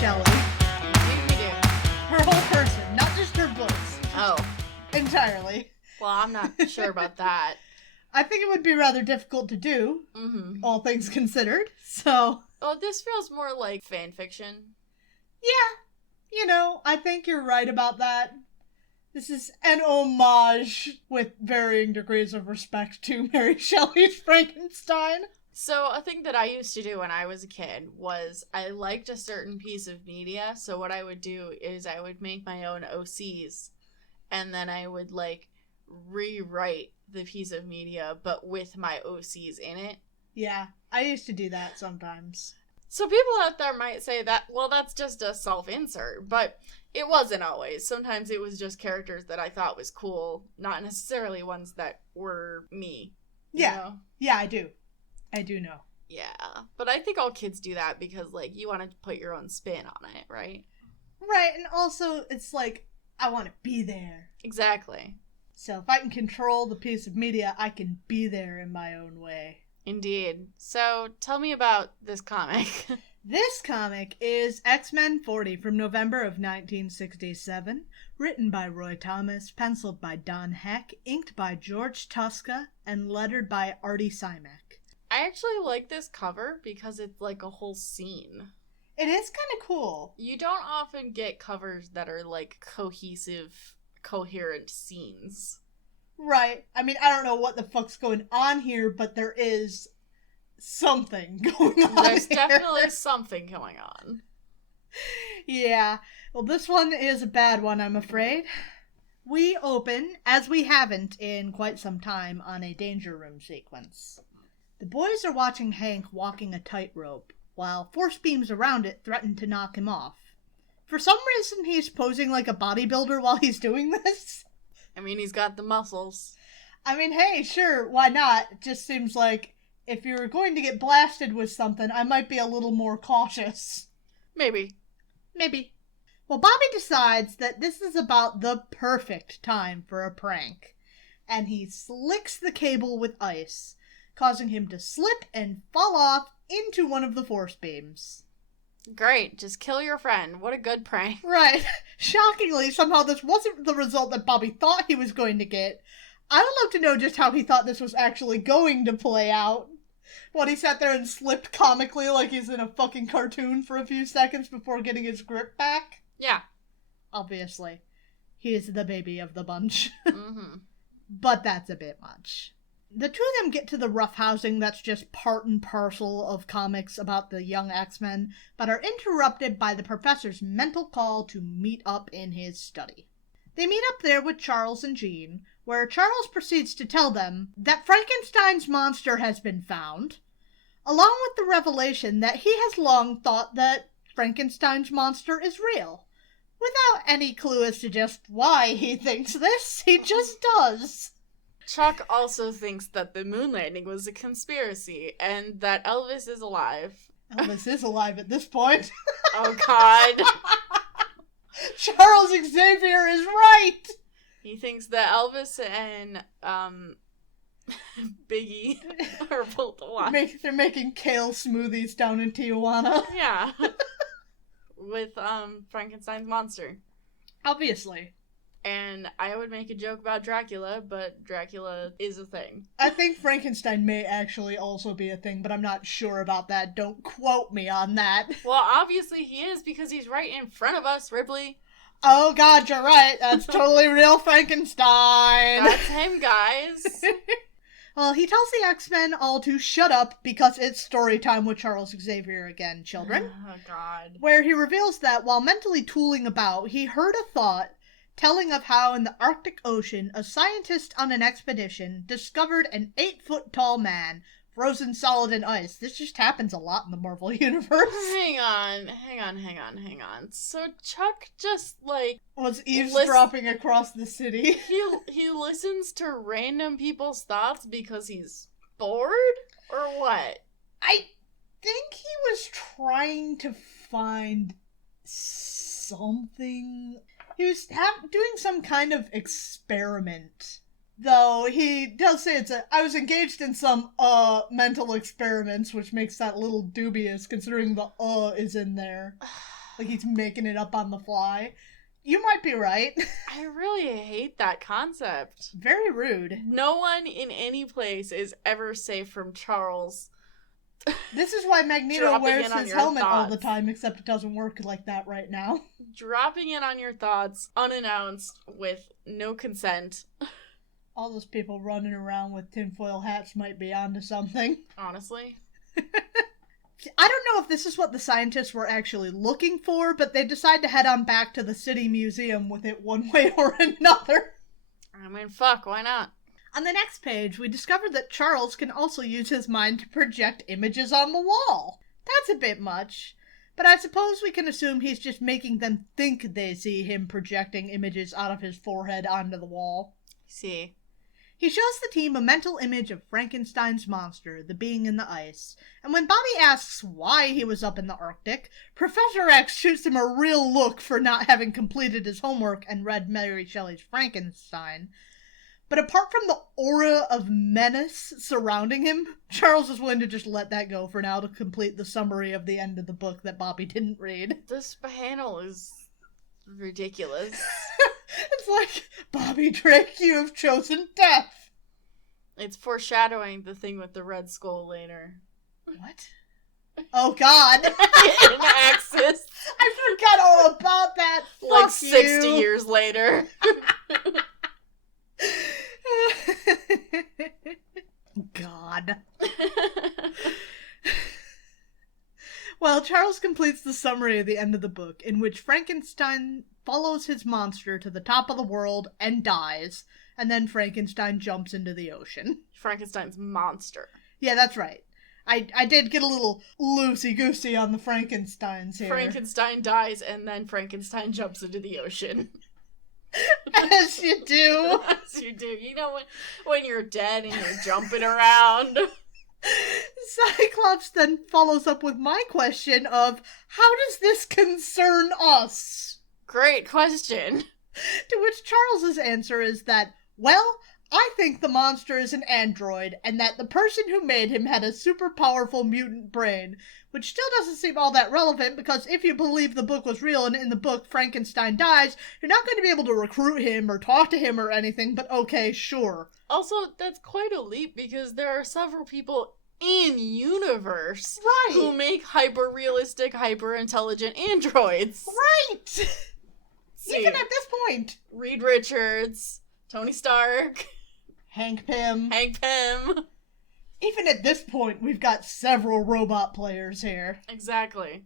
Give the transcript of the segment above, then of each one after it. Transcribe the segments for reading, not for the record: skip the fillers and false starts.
Shelley. You do. Her whole person, not just her books. Oh. Entirely. Well, I'm not sure about that. I think it would be rather difficult to do, all things considered, so... Oh, this feels more like fan fiction. Yeah, you know, I think you're right about that. This is an homage with varying degrees of respect to Mary Shelley's Frankenstein. So, a thing that I used to do when I was a kid was I liked a certain piece of media, so what I would do is I would make my own OCs, and then I would, rewrite the piece of media, but with my OCs in it. Yeah, I used to do that sometimes. So people out there might say that, well, that's just a self-insert, but it wasn't always. Sometimes it was just characters that I thought was cool, not necessarily ones that were me. Yeah, know? Yeah, I do. I do know. Yeah, but I think all kids do that because, you want to put your own spin on it, right? Right, and also, it's I want to be there. Exactly. So if I can control the piece of media, I can be there in my own way. Indeed. So, tell me about this comic. This comic is X-Men 40 from November of 1967, written by Roy Thomas, penciled by Don Heck, inked by George Tuska, and lettered by Artie Simek. I actually like this cover because it's like a whole scene. It is kind of cool. You don't often get covers that are cohesive, coherent scenes. Right. I mean, I don't know what the fuck's going on here, but there is something going on. There's definitely something going on. Yeah. Well, this one is a bad one, I'm afraid. We open, as we haven't in quite some time, on a danger room sequence. The boys are watching Hank walking a tightrope, while force beams around it threaten to knock him off. For some reason, he's posing like a bodybuilder while he's doing this. I mean, he's got the muscles. I mean, hey, sure, why not? It just seems like if you're going to get blasted with something, I might be a little more cautious. Maybe. Well, Bobby decides that this is about the perfect time for a prank, and he slicks the cable with ice, causing him to slip and fall off into one of the force beams. Great, just kill your friend. What a good prank. Right. Shockingly, somehow this wasn't the result that Bobby thought he was going to get. I would love to know just how he thought this was actually going to play out. When he sat there and slipped comically like he's in a fucking cartoon for a few seconds before getting his grip back. Yeah. Obviously. He is the baby of the bunch. Mm-hmm. But that's a bit much. The two of them get to the roughhousing that's just part and parcel of comics about the young X-Men, but are interrupted by the professor's mental call to meet up in his study. They meet up there with Charles and Jean, where Charles proceeds to tell them that Frankenstein's monster has been found, along with the revelation that he has long thought that Frankenstein's monster is real. Without any clue as to just why he thinks this, he just does. Chuck also thinks that the moon landing was a conspiracy, and that Elvis is alive. Elvis is alive at this point. Oh, God. Charles Xavier is right! He thinks that Elvis and, Biggie are both alive. They're making kale smoothies down in Tijuana. Yeah. With, Frankenstein's monster. Obviously. And I would make a joke about Dracula, but Dracula is a thing. I think Frankenstein may actually also be a thing, but I'm not sure about that. Don't quote me on that. Well, obviously he is, because he's right in front of us, Ripley. Oh god, you're right. That's totally real Frankenstein. That's him, guys. Well, he tells the X-Men all to shut up because it's story time with Charles Xavier again, children. Oh, God. Where he reveals that while mentally tooling about, he heard a thought telling of how in the Arctic Ocean, a scientist on an expedition discovered an 8-foot-tall man frozen solid in ice. This just happens a lot in the Marvel Universe. Hang on. So Chuck just, was eavesdropping across the city. He listens to random people's thoughts because he's bored? Or what? I think he was trying to find something. He was doing some kind of experiment. Though he does say I was engaged in some, mental experiments, which makes that a little dubious considering the, is in there. Like he's making it up on the fly. You might be right. I really hate that concept. Very rude. No one in any place is ever safe from Charles. This is why Magneto wears his helmet all the time, except it doesn't work like that right now. Dropping in on your thoughts unannounced with no consent. All those people running around with tinfoil hats might be onto something. Honestly. I don't know if this is what the scientists were actually looking for, but they decide to head on back to the city museum with it one way or another. I mean, fuck, why not? On the next page, we discover that Charles can also use his mind to project images on the wall. That's a bit much, but I suppose we can assume he's just making them think they see him projecting images out of his forehead onto the wall. See. He shows the team a mental image of Frankenstein's monster, the being in the ice, and when Bobby asks why he was up in the Arctic, Professor X shoots him a real look for not having completed his homework and read Mary Shelley's Frankenstein. But apart from the aura of menace surrounding him, Charles is willing to just let that go for now to complete the summary of the end of the book that Bobby didn't read. This panel is ridiculous. It's like, Bobby Drake, you have chosen death. It's foreshadowing the thing with the Red Skull later. What? Oh, God. In Axis. I forgot all about that. Like Fuck 60 you. years later. God. Well, Charles completes the summary at the end of the book, in which Frankenstein follows his monster to the top of the world and dies, and then Frankenstein jumps into the ocean. Frankenstein's monster. Yeah, that's right. I did get a little loosey-goosey on the Frankensteins here. Frankenstein dies, and then Frankenstein jumps into the ocean. As you do. As you do. You know when you're dead and you're jumping around. Cyclops then follows up with my question of, how does this concern us? Great question. To which Charles's answer is that, well, I think the monster is an android, and that the person who made him had a super powerful mutant brain, which still doesn't seem all that relevant, because if you believe the book was real and in the book Frankenstein dies, you're not going to be able to recruit him or talk to him or anything, but okay, sure. Also, that's quite a leap, because there are several people in universe who make hyper-realistic, hyper-intelligent androids. Right! Even at this point. Reed Richards, Tony Stark, Hank Pym. Even at this point, we've got several robot players here. Exactly.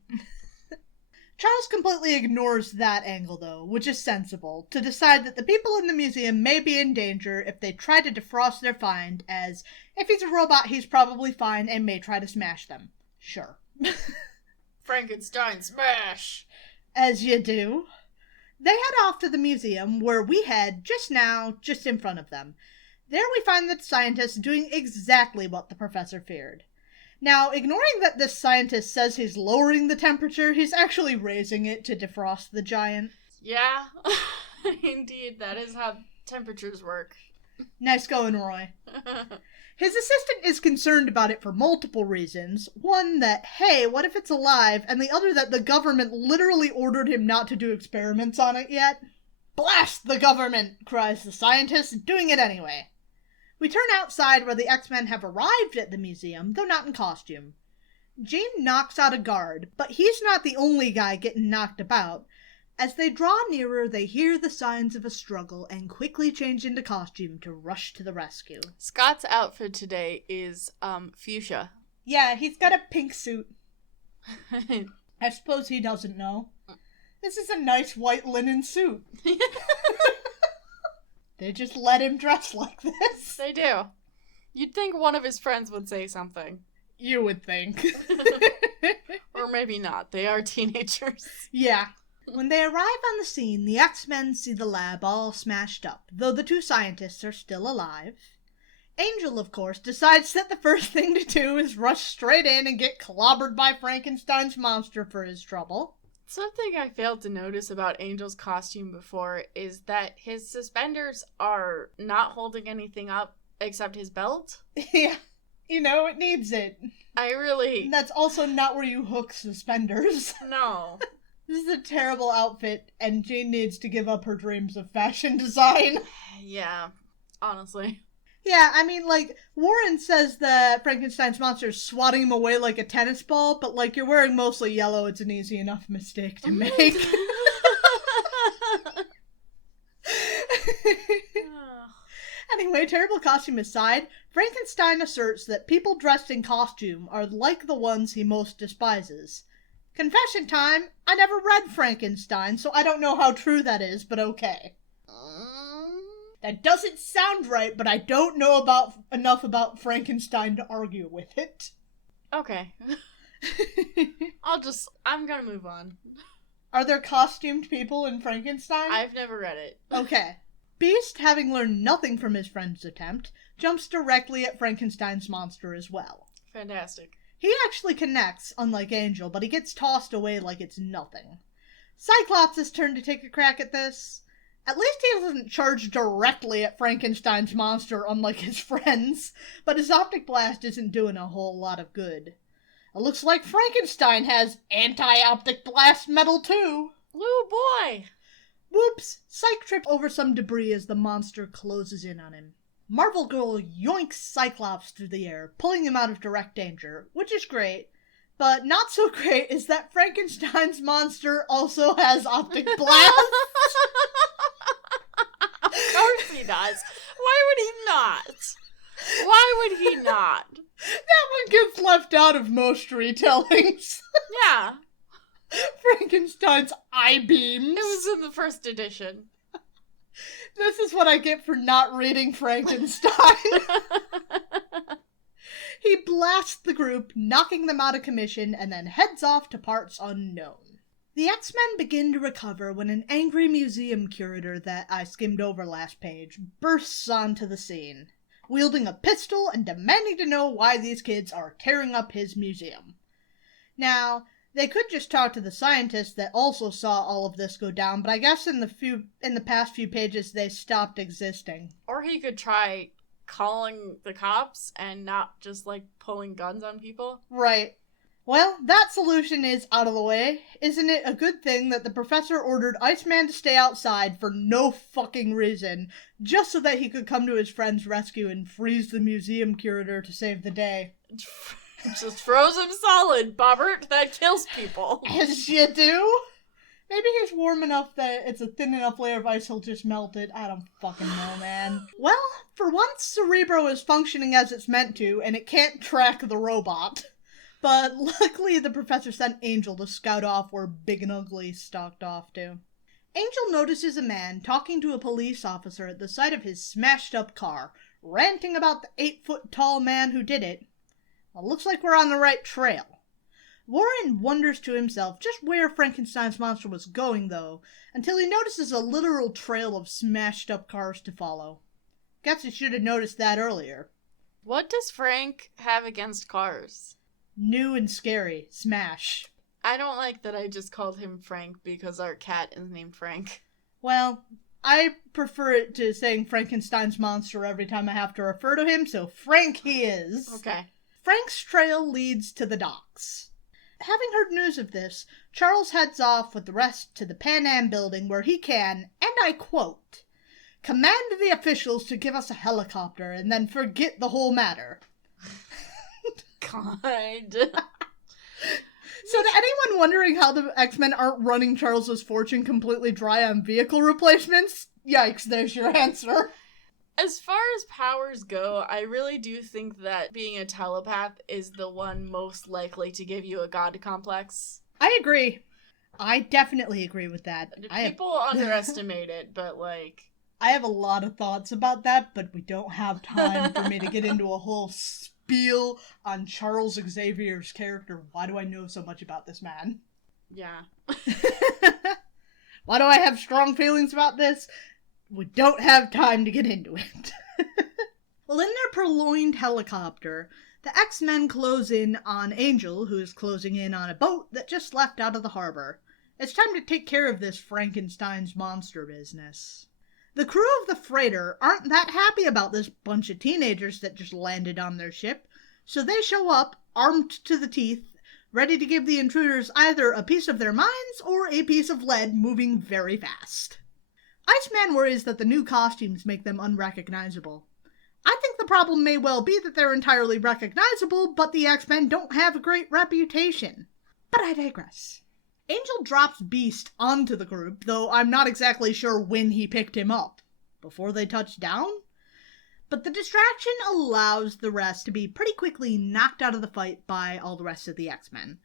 Charles completely ignores that angle, though, which is sensible, to decide that the people in the museum may be in danger if they try to defrost their find, as if he's a robot, he's probably fine and may try to smash them. Sure. Frankenstein smash! As you do. They head off to the museum, where we head just now, just in front of them. There we find the scientist doing exactly what the professor feared. Now, ignoring that this scientist says he's lowering the temperature, he's actually raising it to defrost the giant. Yeah, indeed, that is how temperatures work. Nice going, Roy. His assistant is concerned about it for multiple reasons. One, that, hey, what if it's alive? And the other, that the government literally ordered him not to do experiments on it yet. Blast the government, cries the scientist, doing it anyway. We turn outside where the X-Men have arrived at the museum, though not in costume. Jean knocks out a guard, but he's not the only guy getting knocked about. As they draw nearer, they hear the signs of a struggle and quickly change into costume to rush to the rescue. Scott's outfit today is, fuchsia. Yeah, he's got a pink suit. I suppose he doesn't know. This is a nice white linen suit. They just let him dress like this. They do. You'd think one of his friends would say something. You would think. Or maybe not. They are teenagers. Yeah. When they arrive on the scene, the X-Men see the lab all smashed up, though the two scientists are still alive. Angel, of course, decides that the first thing to do is rush straight in and get clobbered by Frankenstein's monster for his trouble. Something I failed to notice about Angel's costume before is that his suspenders are not holding anything up except his belt. Yeah, you know, it needs it. I really... That's also not where you hook suspenders. No. This is a terrible outfit, and Jane needs to give up her dreams of fashion design. Yeah, honestly. Yeah, I mean, like, Warren says that Frankenstein's monster is swatting him away like a tennis ball, but, like, you're wearing mostly yellow, it's an easy enough mistake to make. Anyway, terrible costume aside, Frankenstein asserts that people dressed in costume are like the ones he most despises. Confession time, I never read Frankenstein, so I don't know how true that is, but okay. That doesn't sound right, but I don't know enough about Frankenstein to argue with it. Okay. I'm gonna move on. Are there costumed people in Frankenstein? I've never read it. Okay. Beast, having learned nothing from his friend's attempt, jumps directly at Frankenstein's monster as well. Fantastic. He actually connects, unlike Angel, but he gets tossed away like it's nothing. Cyclops' turn to take a crack at this. At least he doesn't charge directly at Frankenstein's monster, unlike his friends, but his optic blast isn't doing a whole lot of good. It looks like Frankenstein has anti-optic blast metal too. Woo boy! Whoops! Psych trips over some debris as the monster closes in on him. Marvel Girl yoinks Cyclops through the air, pulling him out of direct danger, which is great. But not so great is that Frankenstein's monster also has optic blast. Of course he does. Why would he not? Why would he not? That one gets left out of most retellings. Yeah. Frankenstein's eye beams. It was in the first edition. This is what I get for not reading Frankenstein. He blasts the group, knocking them out of commission, and then heads off to parts unknown. The X-Men begin to recover when an angry museum curator that I skimmed over last page bursts onto the scene, wielding a pistol and demanding to know why these kids are tearing up his museum. Now, they could just talk to the scientists that also saw all of this go down, but I guess in the past few pages they stopped existing. Or he could try calling the cops and not just, like, pulling guns on people. Right. Well, that solution is out of the way. Isn't it a good thing that the professor ordered Iceman to stay outside for no fucking reason, just so that he could come to his friend's rescue and freeze the museum curator to save the day? Just froze him solid, Bobbert. That kills people. As you do? Maybe he's warm enough that it's a thin enough layer of ice he'll just melt it. I don't fucking know, man. Well, for once, Cerebro is functioning as it's meant to, and it can't track the robot. But luckily, the professor sent Angel to scout off where Big and Ugly stalked off to. Angel notices a man talking to a police officer at the sight of his smashed-up car, ranting about the 8-foot-tall man who did it. Well, looks like we're on the right trail. Warren wonders to himself just where Frankenstein's monster was going, though, until he notices a literal trail of smashed-up cars to follow. Guess he should have noticed that earlier. What does Frank have against cars? New and scary. Smash. I don't like that I just called him Frank because our cat is named Frank. Well, I prefer it to saying Frankenstein's monster every time I have to refer to him, so Frank he is. Okay. Frank's trail leads to the docks. Having heard news of this, Charles heads off with the rest to the Pan Am building where he can, and I quote, "command the officials to give us a helicopter and then forget the whole matter." God. So to anyone wondering how the X-Men aren't running Charles's fortune completely dry on vehicle replacements, yikes, there's your answer. As far as powers go, I really do think that being a telepath is the one most likely to give you a god complex. I agree. I definitely agree with that. People underestimate it, but like... I have a lot of thoughts about that, but we don't have time for me to get into a whole spiel on Charles Xavier's character. Why do I know so much about this man? Yeah. Why do I have strong feelings about this? We don't have time to get into it. Well, in their purloined helicopter, the X-Men close in on Angel, who is closing in on a boat that just left out of the harbor. It's time to take care of this Frankenstein's monster business. The crew of the freighter aren't that happy about this bunch of teenagers that just landed on their ship, so they show up, armed to the teeth, ready to give the intruders either a piece of their minds or a piece of lead moving very fast. Iceman worries that the new costumes make them unrecognizable. I think the problem may well be that they're entirely recognizable, but the X-Men don't have a great reputation. But I digress. Angel drops Beast onto the group, though I'm not exactly sure when he picked him up. Before they touched down? But the distraction allows the rest to be pretty quickly knocked out of the fight by all the rest of the X-Men.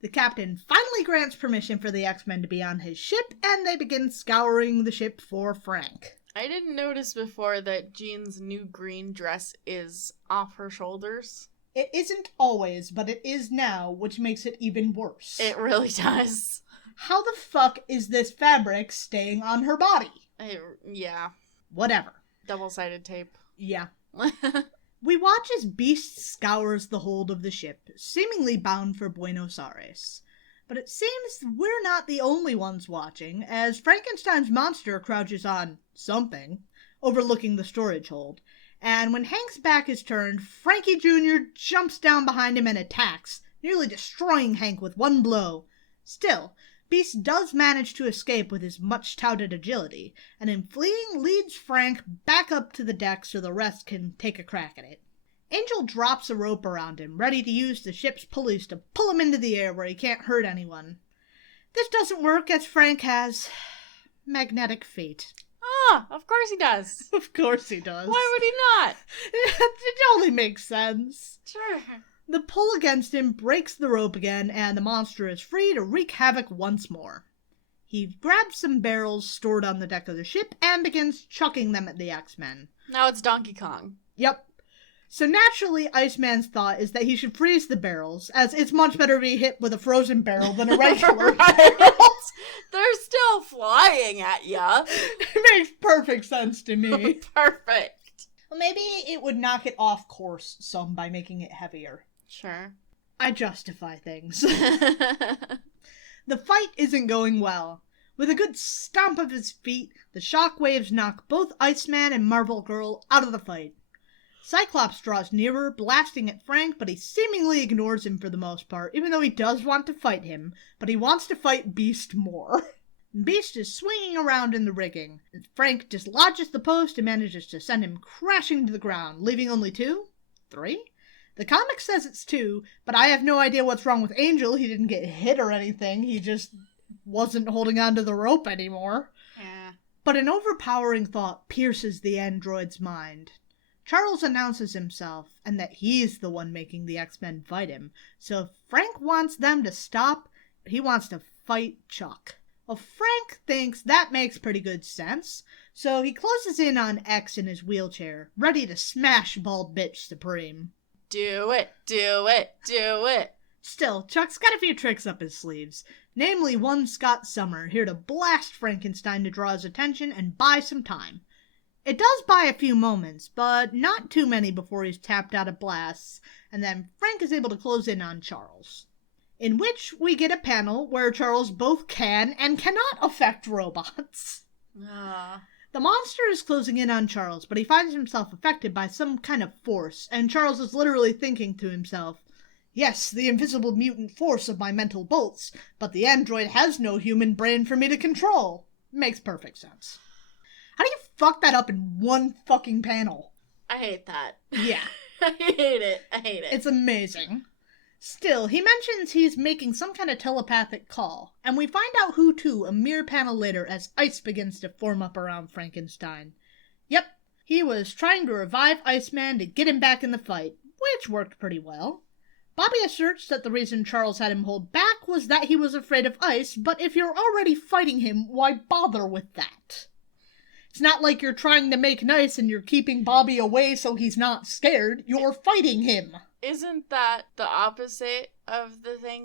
The captain finally grants permission for the X-Men to be on his ship, and they begin scouring the ship for Frank. I didn't notice before that Jean's new green dress is off her shoulders. It isn't always, but it is now, which makes it even worse. It really does. How the fuck is this fabric staying on her body? Yeah. Whatever. Double-sided tape. Yeah. We watch as Beast scours the hold of the ship, seemingly bound for Buenos Aires. But it seems we're not the only ones watching, as Frankenstein's monster crouches on something, overlooking the storage hold. And when Hank's back is turned, Frankie Jr. jumps down behind him and attacks, nearly destroying Hank with one blow. Still, Beast does manage to escape with his much-touted agility, and in fleeing leads Frank back up to the deck so the rest can take a crack at it. Angel drops a rope around him, ready to use the ship's pulleys to pull him into the air where he can't hurt anyone. This doesn't work as Frank has magnetic fate. Ah, of course he does. Of course he does. Why would he not? It only makes sense. Sure. The pull against him breaks the rope again, and the monster is free to wreak havoc once more. He grabs some barrels stored on the deck of the ship and begins chucking them at the X-Men. Now it's Donkey Kong. Yep. So naturally, Iceman's thought is that he should freeze the barrels, as it's much better to be hit with a frozen barrel than a regular barrel. They're still flying at ya. It makes perfect sense to me. Perfect. Well, maybe it would knock it off course some by making it heavier. Sure. I justify things. The fight isn't going well. With a good stomp of his feet, the shockwaves knock both Iceman and Marvel Girl out of the fight. Cyclops draws nearer, blasting at Frank, but he seemingly ignores him for the most part, even though he does want to fight him, but he wants to fight Beast more. Beast is swinging around in the rigging. Frank dislodges the post and manages to send him crashing to the ground, leaving only 2? 3? The comic says it's 2, but I have no idea what's wrong with Angel. He didn't get hit or anything. He just wasn't holding onto the rope anymore. Yeah. But an overpowering thought pierces the android's mind. Charles announces himself, and that he's the one making the X-Men fight him. So if Frank wants them to stop, he wants to fight Chuck. Well, Frank thinks that makes pretty good sense, so he closes in on X in his wheelchair, ready to smash Bald Bitch Supreme. Do it, do it, do it. Still, Chuck's got a few tricks up his sleeves, namely one Scott Summer, here to blast Frankenstein to draw his attention and buy some time. It does buy a few moments, but not too many before he's tapped out of blasts, and then Frank is able to close in on Charles. In which we get a panel where Charles both can and cannot affect robots. The monster is closing in on Charles, but he finds himself affected by some kind of force, and Charles is literally thinking to himself, "Yes, the invisible mutant force of my mental bolts, but the android has no human brain for me to control." Makes perfect sense. How do you fuck that up in one fucking panel? I hate that. Yeah. I hate it. It's amazing. Still, he mentions he's making some kind of telepathic call, and we find out who to a mere panel later as ice begins to form up around Frankenstein. Yep, he was trying to revive Iceman to get him back in the fight, which worked pretty well. Bobby asserts that the reason Charles had him hold back was that he was afraid of ice, but if you're already fighting him, why bother with that? It's not like you're trying to make nice and you're keeping Bobby away so he's not scared. You're fighting him. Isn't that the opposite of the thing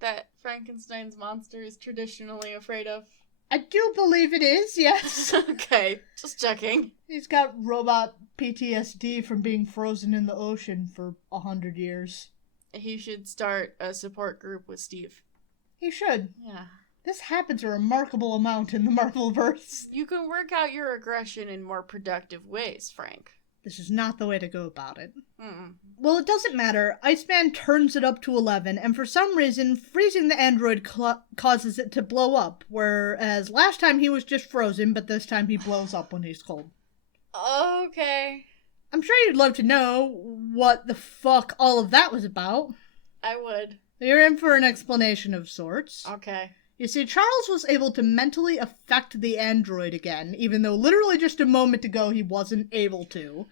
that Frankenstein's monster is traditionally afraid of? I do believe it is, yes. Okay, just checking. He's got robot PTSD from being frozen in the ocean for 100 years. He should start a support group with Steve. He should. Yeah. This happens a remarkable amount in the Marvelverse. You can work out your aggression in more productive ways, Frank. This is not the way to go about it. Mm-mm. Well, it doesn't matter. Iceman turns it up to 11, and for some reason, freezing the android causes it to blow up, whereas last time he was just frozen, but this time he blows up when he's cold. Okay. I'm sure you'd love to know what the fuck all of that was about. I would. You're in for an explanation of sorts. Okay. You see, Charles was able to mentally affect the android again, even though literally just a moment ago he wasn't able to.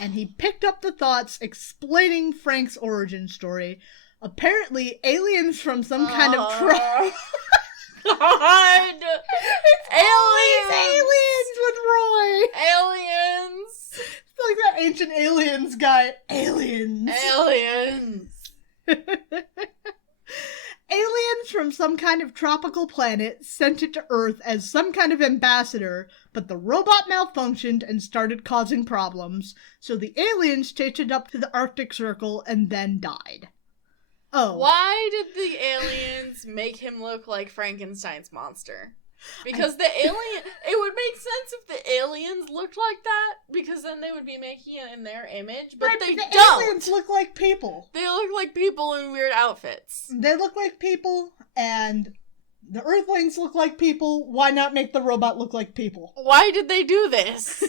And he picked up the thoughts explaining Frank's origin story. Apparently, aliens from some kind of God! aliens with Roy! Aliens! It's like that ancient aliens guy. Aliens! Aliens from some kind of tropical planet sent it to Earth as some kind of ambassador, but the robot malfunctioned and started causing problems, so the aliens chased it up to the Arctic Circle and then died. Oh. Why did the aliens make him look like Frankenstein's monster? Because it would make sense if the aliens looked like that, because then they would be making it in their image, but right, they the don't. Aliens look like people. They look like people in weird outfits. They look like people, and the Earthlings look like people. Why not make the robot look like people? Why did they do this?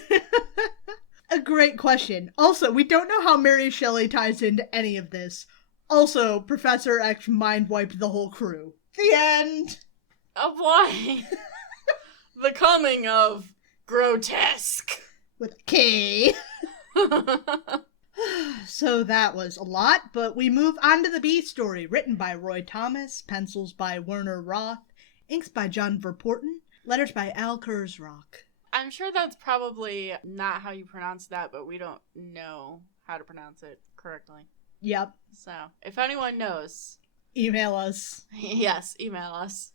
A great question. Also, we don't know how Mary Shelley ties into any of this. Also, Professor X mind-wiped the whole crew. The end! Of why? The coming of grotesque. With a K. So that was a lot, but we move on to the B story, written by Roy Thomas, pencils by Werner Roth, inks by John Verpoorten, letters by Al Kurzrock. I'm sure that's probably not how you pronounce that, but we don't know how to pronounce it correctly. Yep. So, if anyone knows, email us. Yes, email us.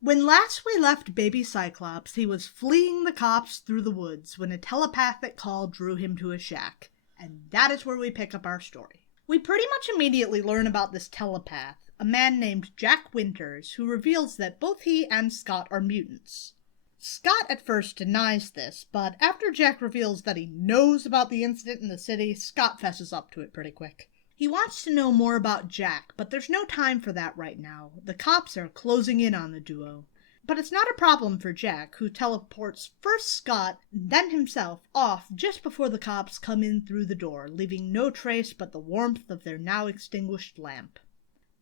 When last we left baby Cyclops, he was fleeing the cops through the woods when a telepathic call drew him to a shack. And that is where we pick up our story. We pretty much immediately learn about this telepath, a man named Jack Winters, who reveals that both he and Scott are mutants. Scott at first denies this, but after Jack reveals that he knows about the incident in the city, Scott fesses up to it pretty quick. He wants to know more about Jack, but there's no time for that right now. The cops are closing in on the duo. But it's not a problem for Jack, who teleports first Scott, then himself, off just before the cops come in through the door, leaving no trace but the warmth of their now extinguished lamp.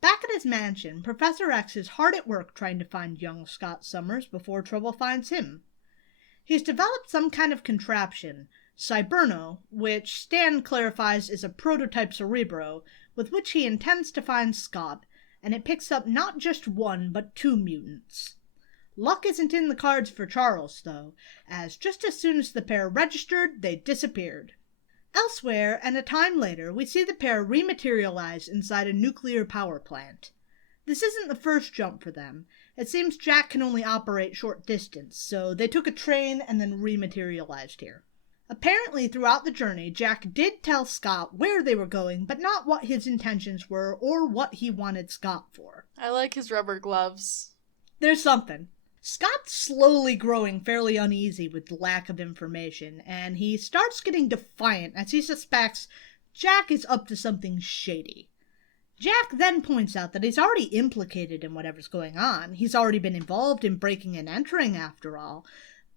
Back at his mansion, Professor X is hard at work trying to find young Scott Summers before trouble finds him. He's developed some kind of contraption, Cyberno, which Stan clarifies is a prototype Cerebro, with which he intends to find Scott, and it picks up not just one, but 2 mutants. Luck isn't in the cards for Charles, though, as just as soon as the pair registered, they disappeared. Elsewhere, and a time later, we see the pair rematerialize inside a nuclear power plant. This isn't the first jump for them. It seems Jack can only operate short distance, so they took a train and then rematerialized here. Apparently, throughout the journey, Jack did tell Scott where they were going, but not what his intentions were or what he wanted Scott for. I like his rubber gloves. There's something. Scott's slowly growing fairly uneasy with the lack of information, and he starts getting defiant as he suspects Jack is up to something shady. Jack then points out that he's already implicated in whatever's going on. He's already been involved in breaking and entering, after all,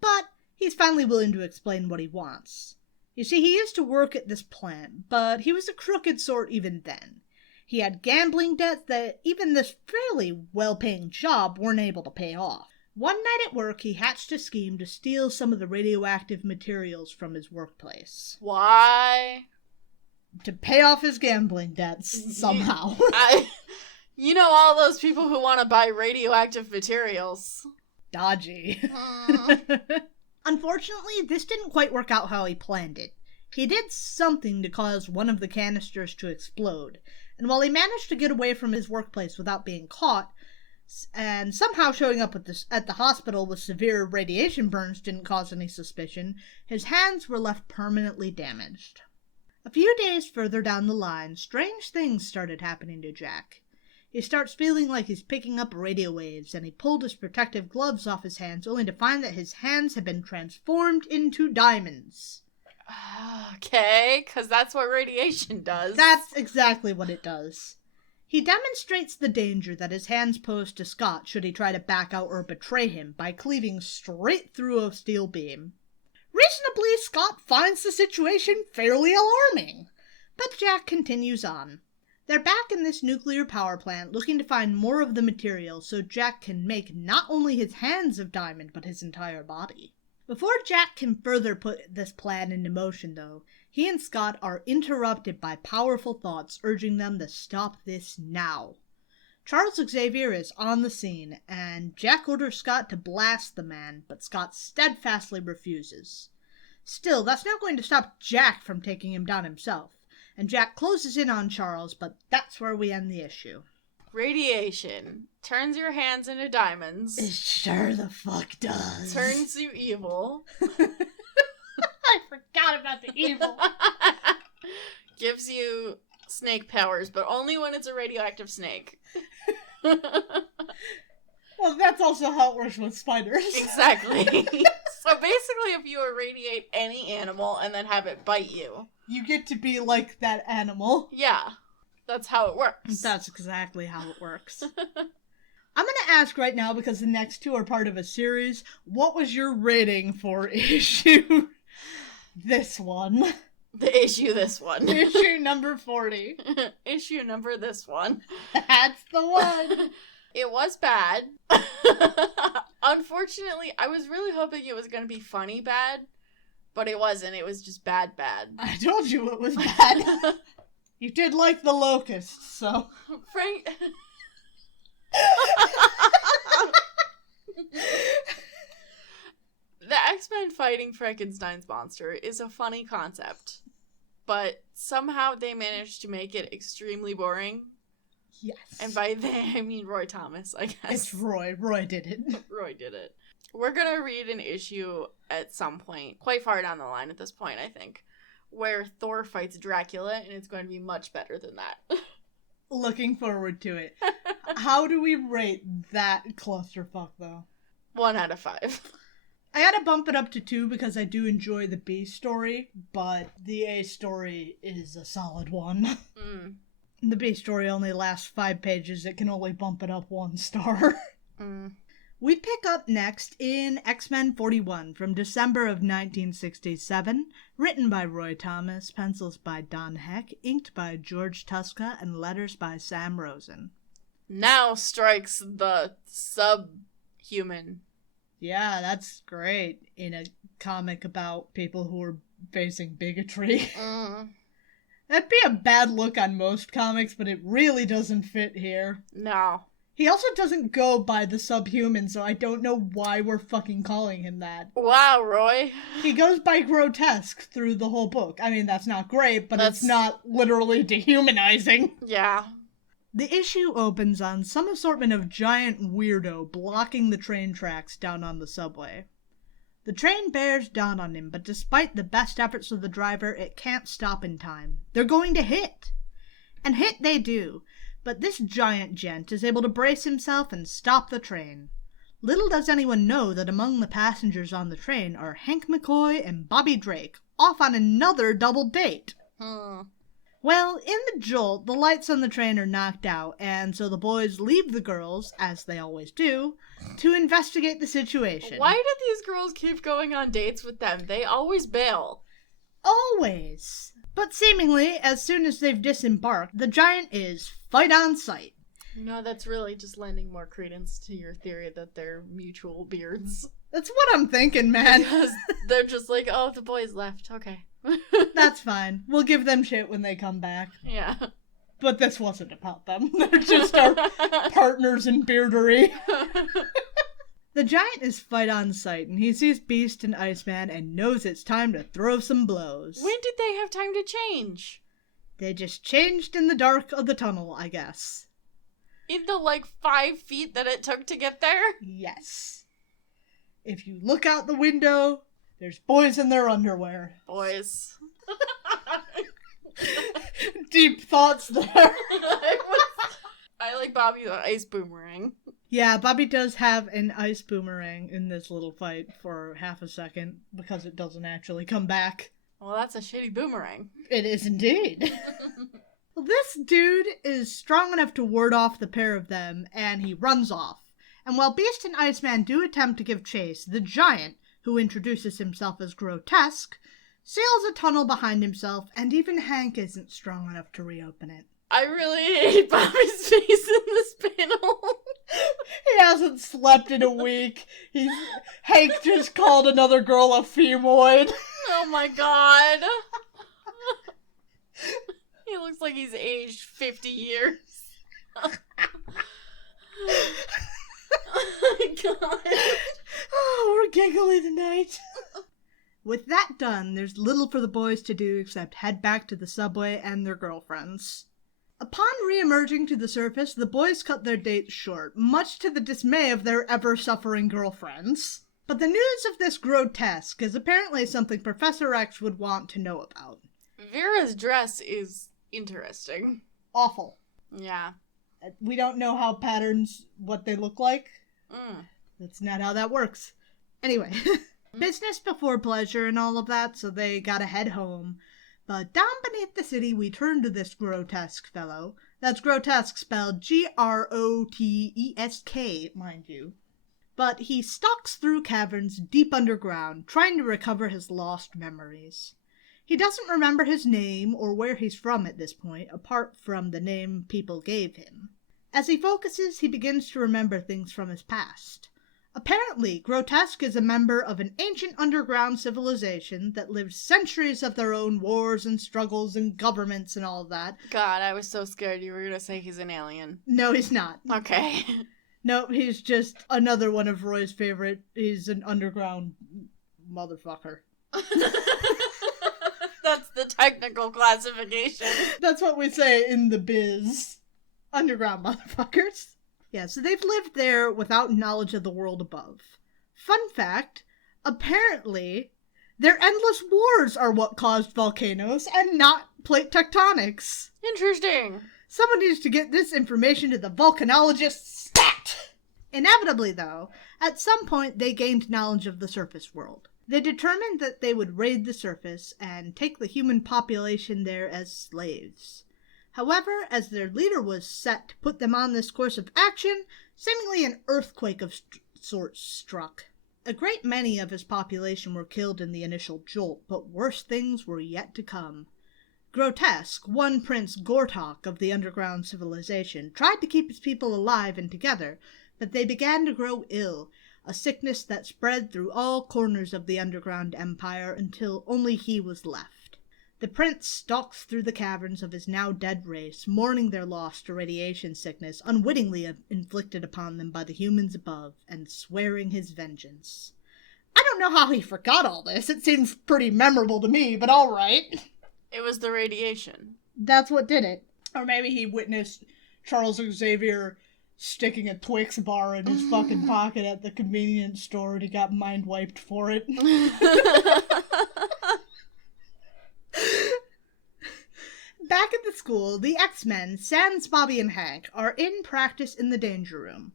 but he's finally willing to explain what he wants. You see, he used to work at this plant, but he was a crooked sort even then. He had gambling debts that even this fairly well-paying job weren't able to pay off. One night at work, he hatched a scheme to steal some of the radioactive materials from his workplace. Why? To pay off his gambling debts, somehow. You know all those people who want to buy radioactive materials. Dodgy. Unfortunately, this didn't quite work out how he planned it. He did something to cause one of the canisters to explode, and while he managed to get away from his workplace without being caught, and somehow showing up at the hospital with severe radiation burns didn't cause any suspicion, his hands were left permanently damaged. A few days further down the line, strange things started happening to Jack. He starts feeling like he's picking up radio waves, and he pulled his protective gloves off his hands only to find that his hands had been transformed into diamonds. Okay, because that's what radiation does. That's exactly what it does. He demonstrates the danger that his hands pose to Scott should he try to back out or betray him by cleaving straight through a steel beam. Reasonably, Scott finds the situation fairly alarming, but Jack continues on. They're back in this nuclear power plant looking to find more of the material so Jack can make not only his hands of diamond but his entire body. Before Jack can further put this plan into motion, though, he and Scott are interrupted by powerful thoughts urging them to stop this now. Charles Xavier is on the scene, and Jack orders Scott to blast the man, but Scott steadfastly refuses. Still, that's not going to stop Jack from taking him down himself, and Jack closes in on Charles, but that's where we end the issue. Radiation turns your hands into diamonds. It sure the fuck does. Turns you evil. I forgot about the evil. Gives you snake powers, but only when it's a radioactive snake. Well, that's also how it works with spiders. Exactly. So basically, if you irradiate any animal and then have it bite you, you get to be like that animal. Yeah. That's how it works. That's exactly how it works. I'm going to ask right now, because the next two are part of a series, what was your rating for issue this one? The issue this one. Issue number 40. Issue number this one. That's the one. It was bad. Unfortunately, I was really hoping it was going to be funny bad, but it wasn't. It was just bad. I told you it was bad. You did like the locusts, so... Frank... The X-Men fighting Frankenstein's monster is a funny concept, but somehow they managed to make it extremely boring. Yes. And by they, I mean Roy Thomas, I guess. It's Roy. Roy did it. Roy did it. We're gonna read an issue at some point, quite far down the line at this point, I think, where Thor fights Dracula, and it's going to be much better than that. Looking forward to it. How do we rate that clusterfuck, though? 1 out of 5. I gotta bump it up to 2 because I do enjoy the B story, but the A story is a solid 1. Mm. The B story only lasts 5 pages. It can only bump it up 1 star. Mm. We pick up next in X-Men 41 from December of 1967, written by Roy Thomas, pencils by Don Heck, inked by George Tuska, and letters by Sam Rosen. Now strikes the subhuman. Yeah, that's great in a comic about people who are facing bigotry. Mm. That'd be a bad look on most comics, but it really doesn't fit here. No. He also doesn't go by the subhuman, so I don't know why we're fucking calling him that. Wow, Roy. He goes by grotesque through the whole book. I mean, that's not great, but it's not literally dehumanizing. Yeah. The issue opens on some assortment of giant weirdo blocking the train tracks down on the subway. The train bears down on him, but despite the best efforts of the driver, it can't stop in time. They're going to hit. And hit they do. But this giant gent is able to brace himself and stop the train. Little does anyone know that among the passengers on the train are Hank McCoy and Bobby Drake, off on another double date. Well, in the jolt, the lights on the train are knocked out, and so the boys leave the girls, as they always do, to investigate the situation. Why do these girls keep going on dates with them? They always bail. Always. But seemingly, as soon as they've disembarked, the giant is fight on sight. No, that's really just lending more credence to your theory that they're mutual beards. That's what I'm thinking, man. Because they're just like, oh, the boys left. Okay. That's fine. We'll give them shit when they come back. Yeah. But this wasn't about them. They're just our partners in beardery. The giant is fight on sight, and he sees Beast and Iceman and knows it's time to throw some blows. When did they have time to change? They just changed in the dark of the tunnel, I guess. In the, 5 feet that it took to get there? Yes. If you look out the window, there's boys in their underwear. Boys. Deep thoughts there. I like Bobby's ice boomerang. Yeah, Bobby does have an ice boomerang in this little fight for half a second, because it doesn't actually come back. Well, that's a shitty boomerang. It is indeed. Well, this dude is strong enough to ward off the pair of them, and he runs off. And while Beast and Iceman do attempt to give chase, the giant, who introduces himself as Grotesque, seals a tunnel behind himself, and even Hank isn't strong enough to reopen it. I really hate Bobby's face in this panel. He hasn't slept in a week. Hank just called another girl a femoid. Oh my god. He looks like he's aged 50 years. Oh my god. Oh, we're giggly tonight. With that done, there's little for the boys to do except head back to the subway and their girlfriends. Upon re-emerging to the surface, the boys cut their dates short, much to the dismay of their ever-suffering girlfriends. But the news of this Grotesque is apparently something Professor X would want to know about. Vera's dress is interesting. Awful. Yeah. We don't know how patterns, what they look like. Mm. That's not how that works. Anyway, business before pleasure and all of that, so they gotta head home. But down beneath the city, we turn to this Grotesque fellow. That's Grotesque spelled Grotesk, mind you. But he stalks through caverns deep underground, trying to recover his lost memories. He doesn't remember his name or where he's from at this point, apart from the name people gave him. As he focuses, he begins to remember things from his past. Apparently, Grotesque is a member of an ancient underground civilization that lived centuries of their own wars and struggles and governments and all of that. God, I was so scared you were going to say he's an alien. No, he's not. Okay. No, he's just another one of Roy's favorite. He's an underground motherfucker. That's the technical classification. That's what we say in the biz. Underground motherfuckers. Yeah, so they've lived there without knowledge of the world above. Fun fact, apparently, their endless wars are what caused volcanoes and not plate tectonics. Interesting. Someone needs to get this information to the volcanologists stat! Inevitably, though, at some point they gained knowledge of the surface world. They determined that they would raid the surface and take the human population there as slaves. However, as their leader was set to put them on this course of action, seemingly an earthquake of sorts struck. A great many of his population were killed in the initial jolt, but worse things were yet to come. Grotesque, one Prince Gortok of the underground civilization, tried to keep his people alive and together, but they began to grow ill, a sickness that spread through all corners of the underground empire until only he was left. The prince stalks through the caverns of his now dead race, mourning their loss to radiation sickness unwittingly inflicted upon them by the humans above, and swearing his vengeance. I don't know how he forgot all this. It seems pretty memorable to me, but all right. It was the radiation. That's what did it. Or maybe he witnessed Charles Xavier sticking a Twix bar in his fucking pocket at the convenience store and he got mind wiped for it. Back at the school, the X-Men, sans Bobby and Hank, are in practice in the danger room.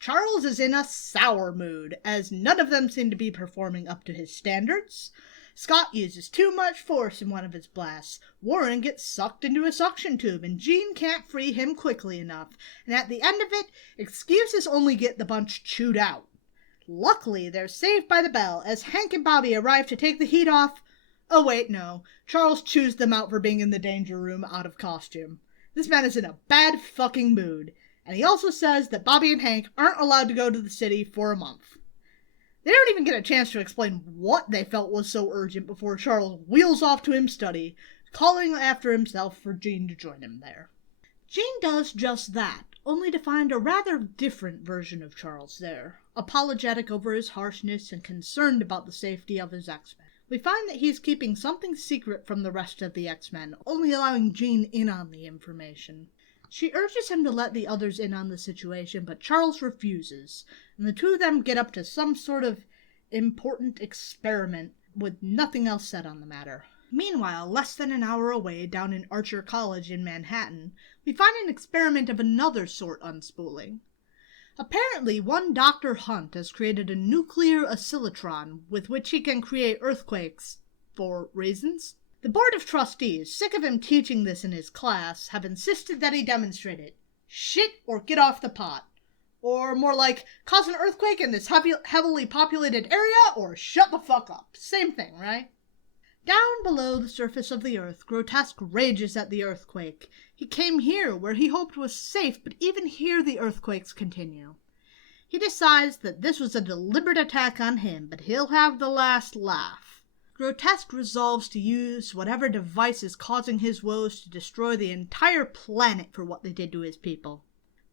Charles is in a sour mood, as none of them seem to be performing up to his standards. Scott uses too much force in one of his blasts. Warren gets sucked into a suction tube, and Jean can't free him quickly enough. And at the end of it, excuses only get the bunch chewed out. Luckily, they're saved by the bell, as Hank and Bobby arrive to take the heat off. Oh wait, no. Charles chews them out for being in the danger room out of costume. This man is in a bad fucking mood. And he also says that Bobby and Hank aren't allowed to go to the city for a month. They don't even get a chance to explain what they felt was so urgent before Charles wheels off to his study, calling after himself for Jean to join him there. Jean does just that, only to find a rather different version of Charles there, apologetic over his harshness and concerned about the safety of his X-Men. We find that he's keeping something secret from the rest of the X-Men, only allowing Jean in on the information. She urges him to let the others in on the situation, but Charles refuses, and the two of them get up to some sort of important experiment with nothing else said on the matter. Meanwhile, less than an hour away, down in Archer College in Manhattan, we find an experiment of another sort unspooling. Apparently, one Dr. Hunt has created a nuclear oscillotron with which he can create earthquakes for reasons. The Board of Trustees, sick of him teaching this in his class, have insisted that he demonstrate it. Shit or get off the pot. Or more like, cause an earthquake in this heavily populated area, or shut the fuck up. Same thing, right? Down below the surface of the earth, Grotesque rages at the earthquake. He came here, where he hoped was safe, but even here the earthquakes continue. He decides that this was a deliberate attack on him, but he'll have the last laugh. Grotesque resolves to use whatever device is causing his woes to destroy the entire planet for what they did to his people.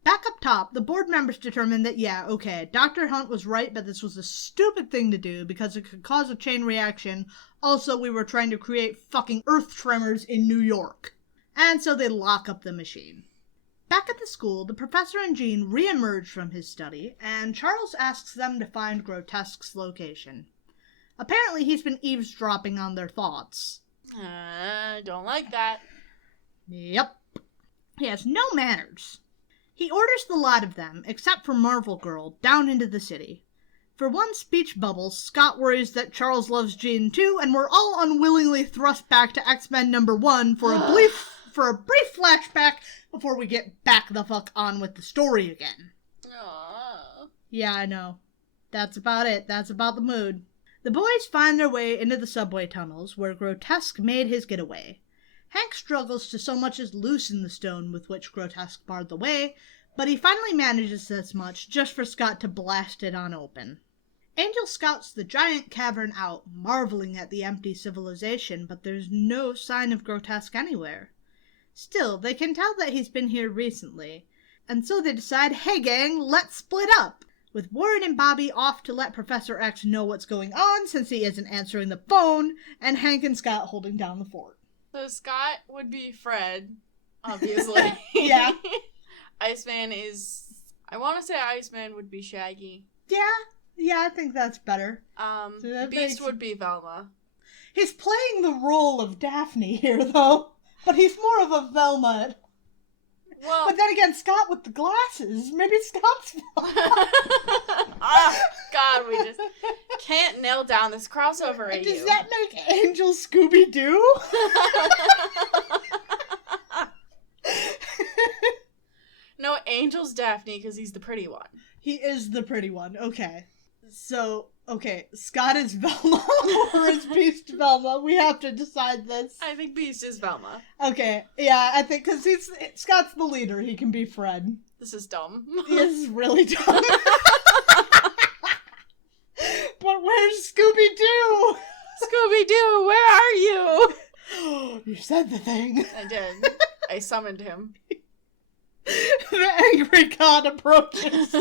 Back up top, the board members determined that, yeah, okay, Dr. Hunt was right, but this was a stupid thing to do because it could cause a chain reaction. Also, we were trying to create fucking earth tremors in New York. And so they lock up the machine. Back at the school, the professor and Jean re-emerge from his study, and Charles asks them to find Grotesque's location. Apparently, he's been eavesdropping on their thoughts. Don't like that. Yep. He has no manners. He orders the lot of them, except for Marvel Girl, down into the city. For one speech bubble, Scott worries that Charles loves Jean too, and we're all unwillingly thrust back to X-Men #1 for a brief flashback before we get back the fuck on with the story again. Aww. Yeah, I know. That's about it. That's about the mood. The boys find their way into the subway tunnels, where Grotesque made his getaway. Hank struggles to so much as loosen the stone with which Grotesque barred the way, but he finally manages as much just for Scott to blast it on open. Angel scouts the giant cavern out, marveling at the empty civilization, but there's no sign of Grotesque anywhere. Still, they can tell that he's been here recently, and so they decide, hey gang, let's split up, with Warren and Bobby off to let Professor X know what's going on since he isn't answering the phone, and Hank and Scott holding down the fort. So Scott would be Fred, obviously. Yeah. Iceman is... I want to say Iceman would be Shaggy. Yeah, I think that's better. Beast would be Velma. He's playing the role of Daphne here, though. But he's more of a Velma. Well... But then again, Scott with the glasses. Maybe Scott's Velma. Oh, God, we just can't nail down this crossover at you. Does that make Angel Scooby-Doo? No, Angel's Daphne because he's the pretty one. He is the pretty one. Okay. So, Scott is Velma or is Beast Velma? We have to decide this. I think Beast is Velma. Okay, yeah, I think because Scott's the leader, he can be Fred. This is dumb. This is really dumb. But where's Scooby-Doo? Scooby-Doo, where are you? You said the thing. I did. I summoned him. The angry god approaches.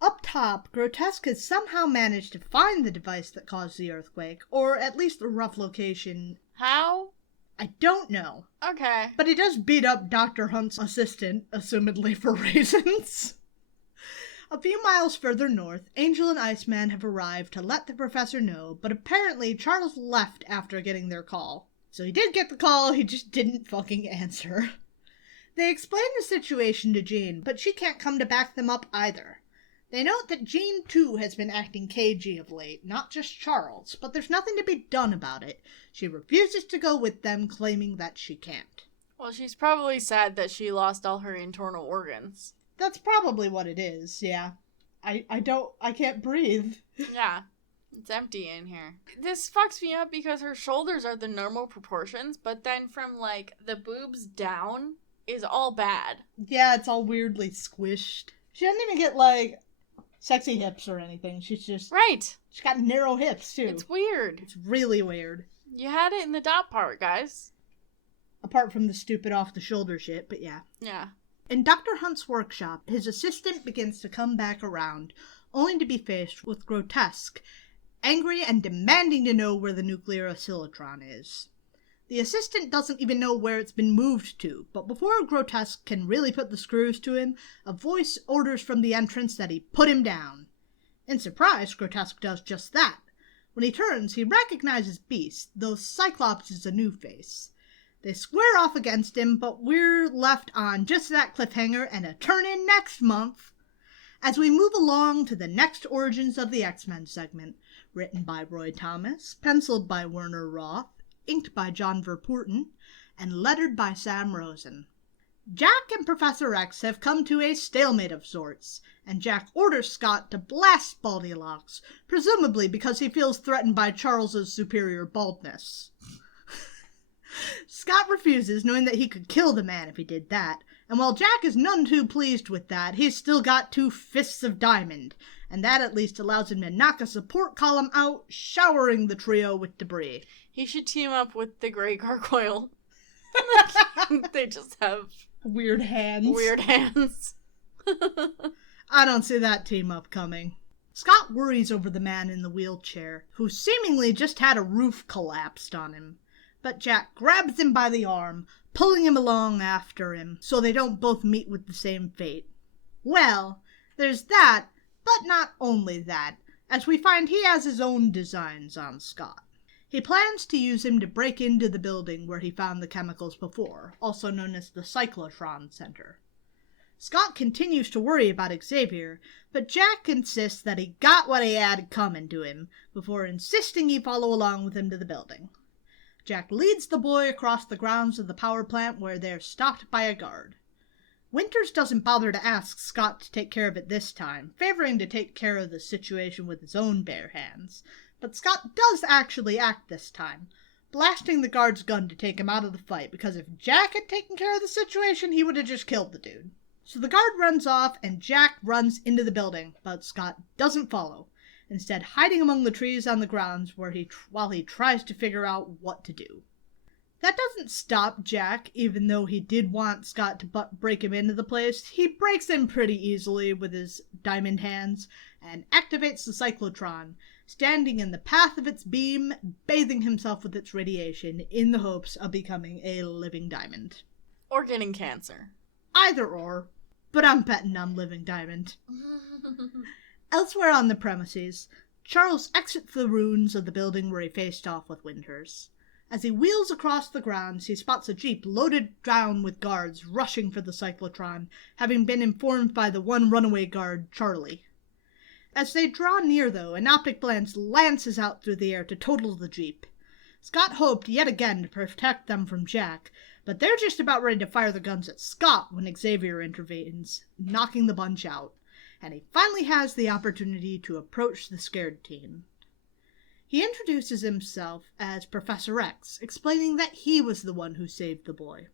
Up top, Grotesque has somehow managed to find the device that caused the earthquake, or at least the rough location. How? I don't know. Okay. But he does beat up Dr. Hunt's assistant, assumedly for reasons. A few miles further north, Angel and Iceman have arrived to let the professor know, but apparently Charles left after getting their call. So he did get the call, he just didn't fucking answer. They explain the situation to Jean, but she can't come to back them up either. They note that Jean, too, has been acting cagey of late, not just Charles, but there's nothing to be done about it. She refuses to go with them, claiming that she can't. Well, she's probably sad that she lost all her internal organs. That's probably what it is, yeah. I can't breathe. Yeah. It's empty in here. This fucks me up because her shoulders are the normal proportions, but then from, like, the boobs down is all bad. Yeah, it's all weirdly squished. She doesn't even get, like, sexy hips or anything. She's just... Right. She's got narrow hips, too. It's weird. It's really weird. You had it in the dot part, guys. Apart from the stupid off-the-shoulder shit, but yeah. Yeah. In Dr. Hunt's workshop, his assistant begins to come back around, only to be faced with Grotesque, angry and demanding to know where the nuclear oscillotron is. The assistant doesn't even know where it's been moved to, but before Grotesque can really put the screws to him, a voice orders from the entrance that he put him down. In surprise, Grotesque does just that. When he turns, he recognizes Beast, though Cyclops is a new face. They square off against him, but we're left on just that cliffhanger and a turn-in next month. as we move along to the next Origins of the X-Men segment, written by Roy Thomas, penciled by Werner Roth, inked by John Verpoorten, and lettered by Sam Rosen. Jack and Professor X have come to a stalemate of sorts, and Jack orders Scott to blast Baldylocks, presumably because he feels threatened by Charles's superior baldness. Scott refuses, knowing that he could kill the man if he did that, and while Jack is none too pleased with that, he's still got 2 fists of diamond, and that at least allows him to knock a support column out, showering the trio with debris. He should team up with the Grey Gargoyle. They just have weird hands. Weird hands. I don't see that team up coming. Scott worries over the man in the wheelchair, who seemingly just had a roof collapsed on him. But Jack grabs him by the arm, pulling him along after him, so they don't both meet with the same fate. Well, there's that, but not only that, as we find he has his own designs on Scott. He plans to use him to break into the building where he found the chemicals before, also known as the Cyclotron Center. Scott continues to worry about Xavier, but Jack insists that he got what he had coming to him, before insisting he follow along with him to the building. Jack leads the boy across the grounds of the power plant where they're stopped by a guard. Winters doesn't bother to ask Scott to take care of it this time, favoring to take care of the situation with his own bare hands. But Scott does actually act this time, blasting the guard's gun to take him out of the fight, because if Jack had taken care of the situation, he would have just killed the dude. So the guard runs off, and Jack runs into the building, but Scott doesn't follow, instead hiding among the trees on the grounds while he tries to figure out what to do. That doesn't stop Jack, even though he did want Scott to break him into the place. He breaks him pretty easily with his diamond hands, and activates the cyclotron, standing in the path of its beam, bathing himself with its radiation in the hopes of becoming a living diamond. Or getting cancer. Either or, but I'm betting on living diamond. Elsewhere on the premises, Charles exits the ruins of the building where he faced off with Winters. As he wheels across the grounds, he spots a jeep loaded down with guards rushing for the cyclotron, having been informed by the one runaway guard, Charlie. As they draw near, though, an optic blast lances out through the air to total the jeep. Scott hoped yet again to protect them from Jack, but they're just about ready to fire the guns at Scott when Xavier intervenes, knocking the bunch out, and he finally has the opportunity to approach the scared teen. He introduces himself as Professor X, explaining that he was the one who saved the boy.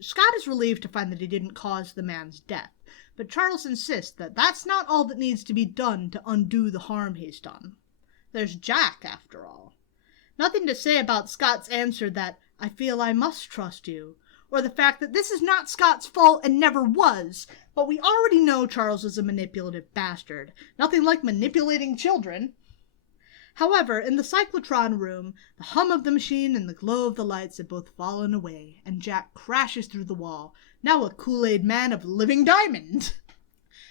Scott is relieved to find that he didn't cause the man's death, but Charles insists that that's not all that needs to be done to undo the harm he's done. There's Jack, after all. Nothing to say about Scott's answer that, "I feel I must trust you," or the fact that this is not Scott's fault and never was, but we already know Charles is a manipulative bastard. Nothing like manipulating children. However, in the cyclotron room, the hum of the machine and the glow of the lights have both fallen away, and Jack crashes through the wall, now a Kool-Aid man of living diamond.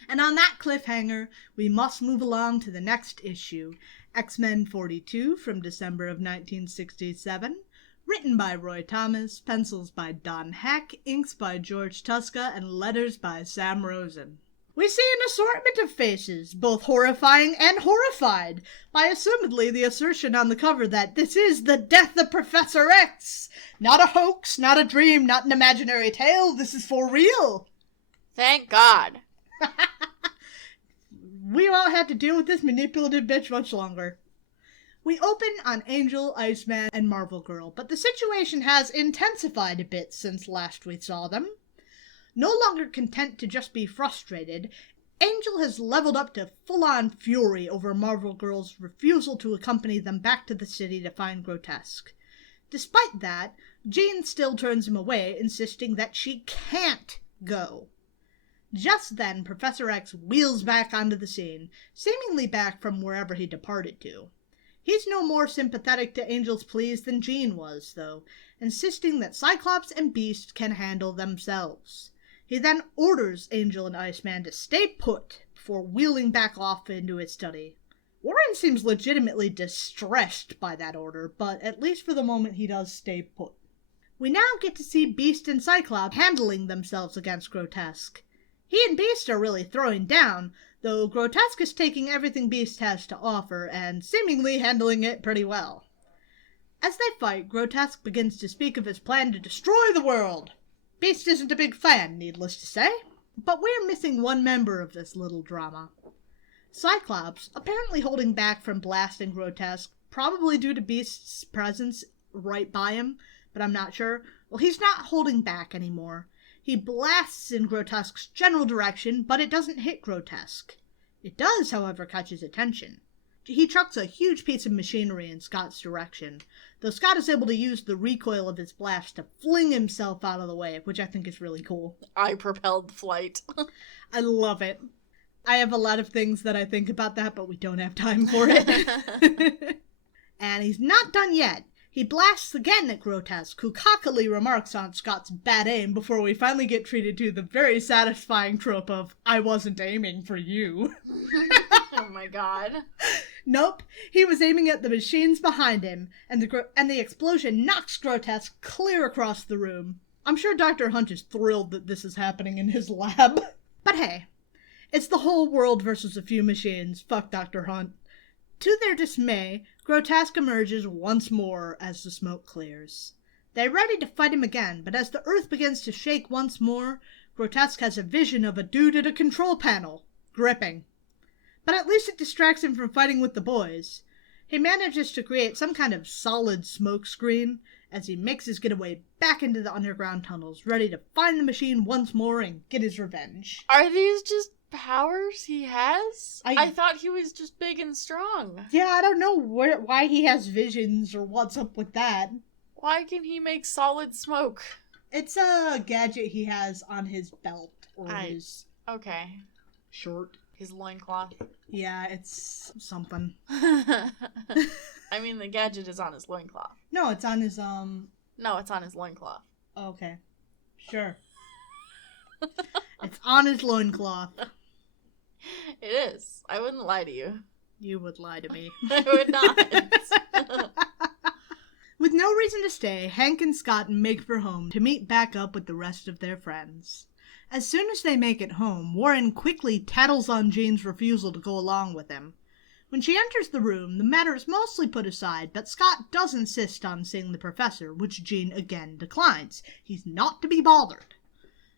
And on that cliffhanger, we must move along to the next issue, X-Men 42 from December of 1967, written by Roy Thomas, pencils by Don Heck, inks by George Tuska, and letters by Sam Rosen. We see an assortment of faces, both horrifying and horrified, by assumedly the assertion on the cover that this is the death of Professor X. Not a hoax, not a dream, not an imaginary tale, this is for real. Thank God. We won't have to deal with this manipulative bitch much longer. We open on Angel, Iceman, and Marvel Girl, but the situation has intensified a bit since last we saw them. No longer content to just be frustrated, Angel has leveled up to full-on fury over Marvel Girl's refusal to accompany them back to the city to find Grotesque. Despite that, Jean still turns him away, insisting that she can't go. Just then, Professor X wheels back onto the scene, seemingly back from wherever he departed to. He's no more sympathetic to Angel's pleas than Jean was, though, insisting that Cyclops and Beast can handle themselves. He then orders Angel and Iceman to stay put before wheeling back off into his study. Warren seems legitimately distressed by that order, but at least for the moment he does stay put. We now get to see Beast and Cyclops handling themselves against Grotesque. He and Beast are really throwing down, though Grotesque is taking everything Beast has to offer and seemingly handling it pretty well. As they fight, Grotesque begins to speak of his plan to destroy the world. Beast isn't a big fan, needless to say, but we're missing one member of this little drama. Cyclops, apparently holding back from blasting Grotesque, probably due to Beast's presence right by him, but I'm not sure. Well, he's not holding back anymore. He blasts in Grotesque's general direction, but it doesn't hit Grotesque. It does, however, catch his attention. He chucks a huge piece of machinery in Scott's direction, though Scott is able to use the recoil of his blast to fling himself out of the way, which I think is really cool. I propelled flight. I love it. I have a lot of things that I think about that, but we don't have time for it. And he's not done yet. He blasts again at Grotesque, who cockily remarks on Scott's bad aim before we finally get treated to the very satisfying trope of, I wasn't aiming for you. Oh my god. Nope, he was aiming at the machines behind him, and the explosion knocks Grotesque clear across the room. I'm sure Dr. Hunt is thrilled that this is happening in his lab. But hey, it's the whole world versus a few machines. Fuck Dr. Hunt. To their dismay, Grotesque emerges once more as the smoke clears. They're ready to fight him again, but as the earth begins to shake once more, Grotesque has a vision of a dude at a control panel, gripping. But at least it distracts him from fighting with the boys. He manages to create some kind of solid smoke screen as he makes his getaway back into the underground tunnels, ready to find the machine once more and get his revenge. Are these just powers he has? I thought he was just big and strong. Yeah, I don't know why he has visions or what's up with that. Why can he make solid smoke? It's a gadget he has on his belt or his shirt. His loincloth. Yeah, it's something. I mean, the gadget is on his loincloth. No, it's on his, No, it's on his loincloth. Okay. Sure. It's on his loincloth. It is. I wouldn't lie to you. You would lie to me. I would not. With no reason to stay, Hank and Scott make for home to meet back up with the rest of their friends. As soon as they make it home, Warren quickly tattles on Jean's refusal to go along with him. When she enters the room, the matter is mostly put aside, but Scott does insist on seeing the professor, which Jean again declines. He's not to be bothered.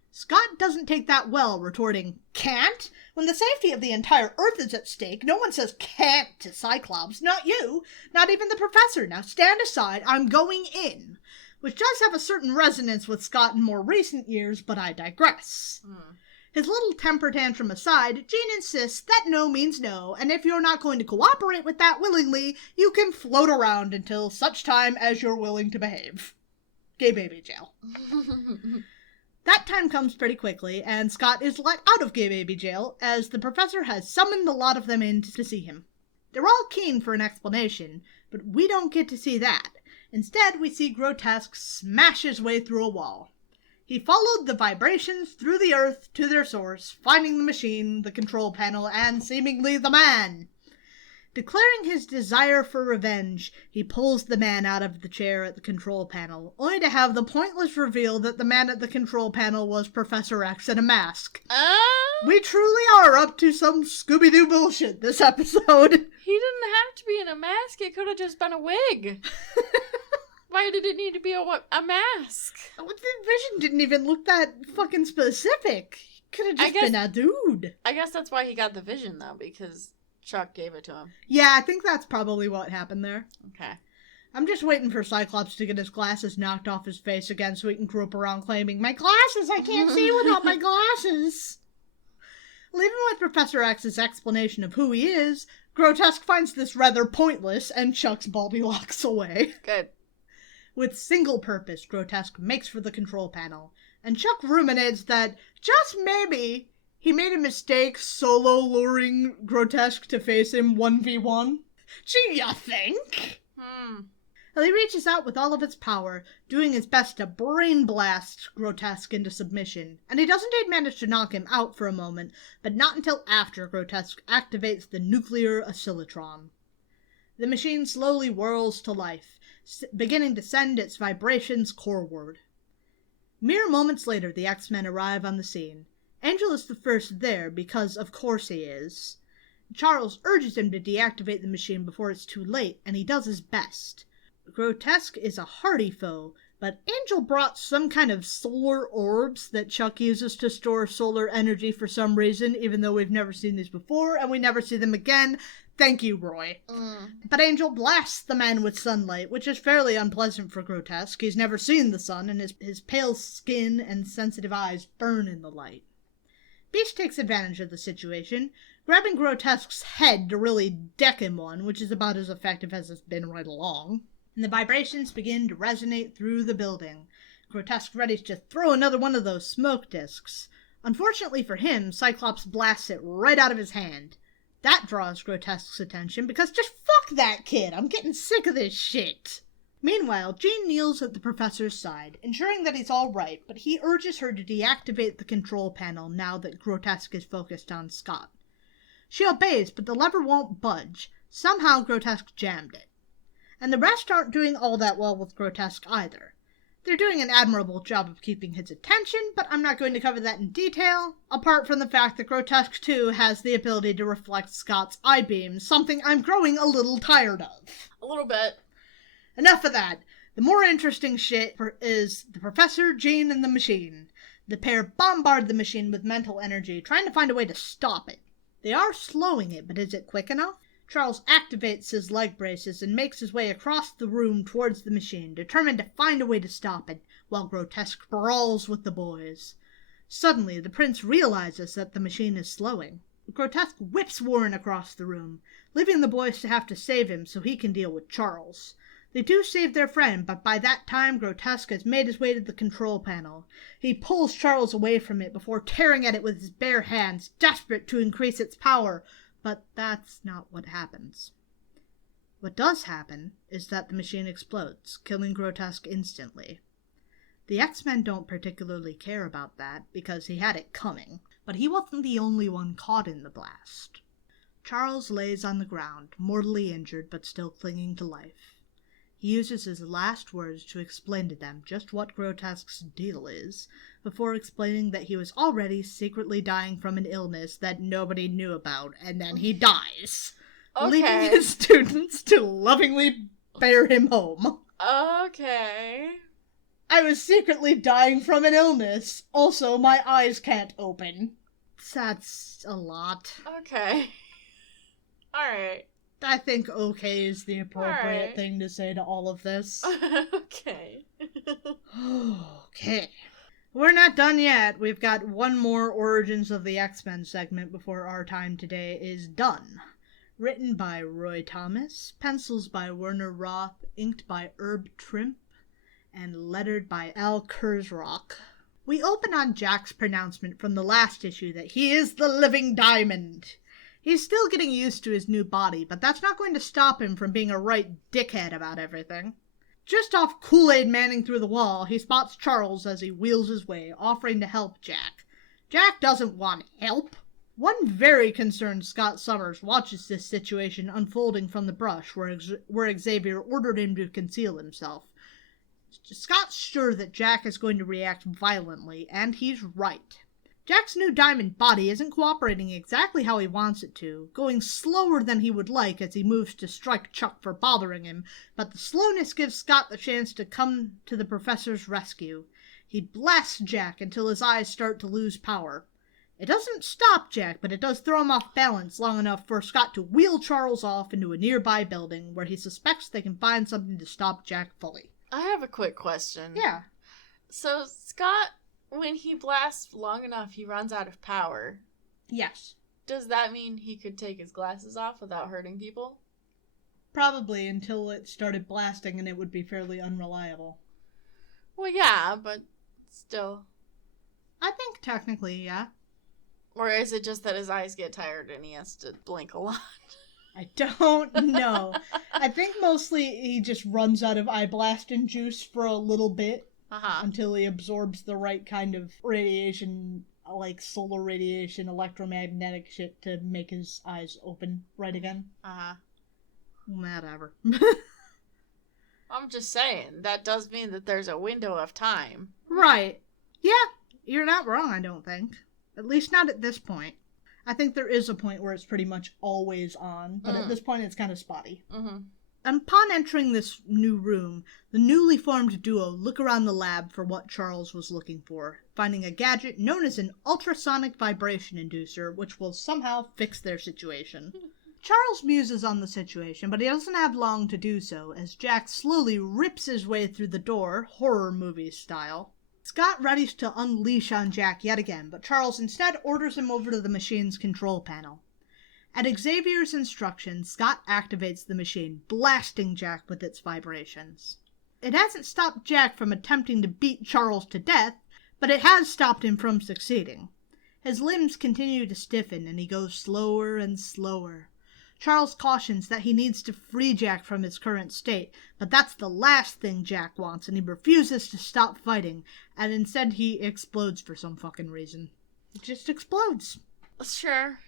Scott doesn't take that well, retorting, "Can't? When the safety of the entire Earth is at stake, no one says can't to Cyclops. Not you. Not even the professor. Now stand aside. I'm going in." Which does have a certain resonance with Scott in more recent years, but I digress. His little temper tantrum aside, Jean insists that no means no, and if you're not going to cooperate with that willingly, you can float around until such time as you're willing to behave. Gay baby jail. That time comes pretty quickly, and Scott is let out of gay baby jail, as the professor has summoned a lot of them in to see him. They're all keen for an explanation, but we don't get to see that. Instead, we see Grotesque smash his way through a wall. He followed the vibrations through the earth to their source, finding the machine, the control panel, and seemingly the man. Declaring his desire for revenge, he pulls the man out of the chair at the control panel, only to have the pointless reveal that the man at the control panel was Professor X in a mask. We truly are up to some Scooby-Doo bullshit this episode. He didn't have to be in a mask. It could have just been a wig. Why did it need to be a mask? The vision didn't even look that fucking specific. Could have just been a dude. I guess that's why he got the vision, though, because Chuck gave it to him. Yeah, I think that's probably what happened there. Okay. I'm just waiting for Cyclops to get his glasses knocked off his face again so he can grope around claiming, "My glasses! I can't see without my glasses!" Leaving with Professor X's explanation of who he is, Grotesque finds this rather pointless and chucks Baldylocks away. Good. With single purpose, Grotesque makes for the control panel, and Chuck ruminates that, just maybe, he made a mistake solo luring Grotesque to face him 1v1. Gee, ya think? Well, he reaches out with all of its power, doing his best to brain blast Grotesque into submission, and he does indeed manage to knock him out for a moment, but not until after Grotesque activates the nuclear oscillotron. The machine slowly whirls to life, beginning to send its vibrations coreward. Mere moments later, the X-Men arrive on the scene. Angel is the first there because, of course, he is. Charles urges him to deactivate the machine before it's too late, and he does his best. Grotesque is a hardy foe, but Angel brought some kind of solar orbs that Chuck uses to store solar energy for some reason, even though we've never seen these before, and we never see them again. Thank you, Roy. But Angel blasts the man with sunlight, which is fairly unpleasant for Grotesque. He's never seen the sun, and his pale skin and sensitive eyes burn in the light. Beast takes advantage of the situation, grabbing Grotesque's head to really deck him one, which is about as effective as it's been right along. And the vibrations begin to resonate through the building. Grotesque ready to throw another one of those smoke discs. Unfortunately for him, Cyclops blasts it right out of his hand. That draws Grotesque's attention because just fuck that kid. I'm getting sick of this shit. Meanwhile, Jean kneels at the professor's side, ensuring that he's all right, but he urges her to deactivate the control panel now that Grotesque is focused on Scott. She obeys, but the lever won't budge. Somehow Grotesque jammed it. And the rest aren't doing all that well with Grotesque either. They're doing an admirable job of keeping his attention, but I'm not going to cover that in detail, apart from the fact that Grotesque too has the ability to reflect Scott's eye beams, something I'm growing a little tired of. A little bit. Enough of that. The more interesting shit is the Professor, Jean, and the machine. The pair bombard the machine with mental energy, trying to find a way to stop it. They are slowing it, but is it quick enough? Charles activates his leg braces and makes his way across the room towards the machine, determined to find a way to stop it, while Grotesque brawls with the boys. Suddenly, the prince realizes that the machine is slowing. Grotesque whips Warren across the room, leaving the boys to have to save him so he can deal with Charles. They do save their friend, but by that time Grotesque has made his way to the control panel. He pulls Charles away from it before tearing at it with his bare hands, desperate to increase its power. But that's not what happens. What does happen is that the machine explodes, killing Grotesque instantly. The X-Men don't particularly care about that, because he had it coming, but he wasn't the only one caught in the blast. Charles lays on the ground, mortally injured but still clinging to life. He uses his last words to explain to them just what Grotesque's deal is, before explaining that he was already secretly dying from an illness that nobody knew about, and then he dies, leaving his students to lovingly bear him home. Okay. I was secretly dying from an illness. Also, my eyes can't open. That's a lot. Okay. Alright. I think okay is the appropriate thing to say to all of this. Okay. Okay. We're not done yet. We've got one more Origins of the X-Men segment before our time today is done. Written by Roy Thomas, pencils by Werner Roth, inked by Herb Trimp, and lettered by Al Kurzrock. We open on Jack's pronouncement from the last issue that he is the living diamond. He's still getting used to his new body, but that's not going to stop him from being a right dickhead about everything. Just off Kool-Aid manning through the wall, he spots Charles as he wheels his way, offering to help Jack. Jack doesn't want help. One very concerned Scott Summers watches this situation unfolding from the brush where Xavier ordered him to conceal himself. Scott's sure that Jack is going to react violently, and he's right. Jack's new diamond body isn't cooperating exactly how he wants it to, going slower than he would like as he moves to strike Chuck for bothering him, but the slowness gives Scott the chance to come to the professor's rescue. He blasts Jack until his eyes start to lose power. It doesn't stop Jack, but it does throw him off balance long enough for Scott to wheel Charles off into a nearby building where he suspects they can find something to stop Jack fully. I have a quick question. Yeah. So Scott, when he blasts long enough, he runs out of power. Yes. Does that mean he could take his glasses off without hurting people? Probably until it started blasting and it would be fairly unreliable. Well, yeah, but still. I think technically, yeah. Or is it just that his eyes get tired and he has to blink a lot? I don't know. I think mostly he just runs out of eye blasting juice for a little bit until he absorbs the right kind of radiation, like solar radiation, electromagnetic shit to make his eyes open right again. Whatever. I'm just saying, that does mean that there's a window of time. Right. Yeah, you're not wrong, I don't think. At least not at this point. I think there is a point where it's pretty much always on, but at this point it's kind of spotty. Mm-hmm. Upon entering this new room, the newly formed duo look around the lab for what Charles was looking for, finding a gadget known as an ultrasonic vibration inducer, which will somehow fix their situation. Charles muses on the situation, but he doesn't have long to do so, as Jack slowly rips his way through the door, horror movie style. Scott readies to unleash on Jack yet again, but Charles instead orders him over to the machine's control panel. At Xavier's instructions, Scott activates the machine, blasting Jack with its vibrations. It hasn't stopped Jack from attempting to beat Charles to death, but it has stopped him from succeeding. His limbs continue to stiffen, and he goes slower and slower. Charles cautions that he needs to free Jack from his current state, but that's the last thing Jack wants, and he refuses to stop fighting, and instead he explodes for some fucking reason. It just explodes. Sure.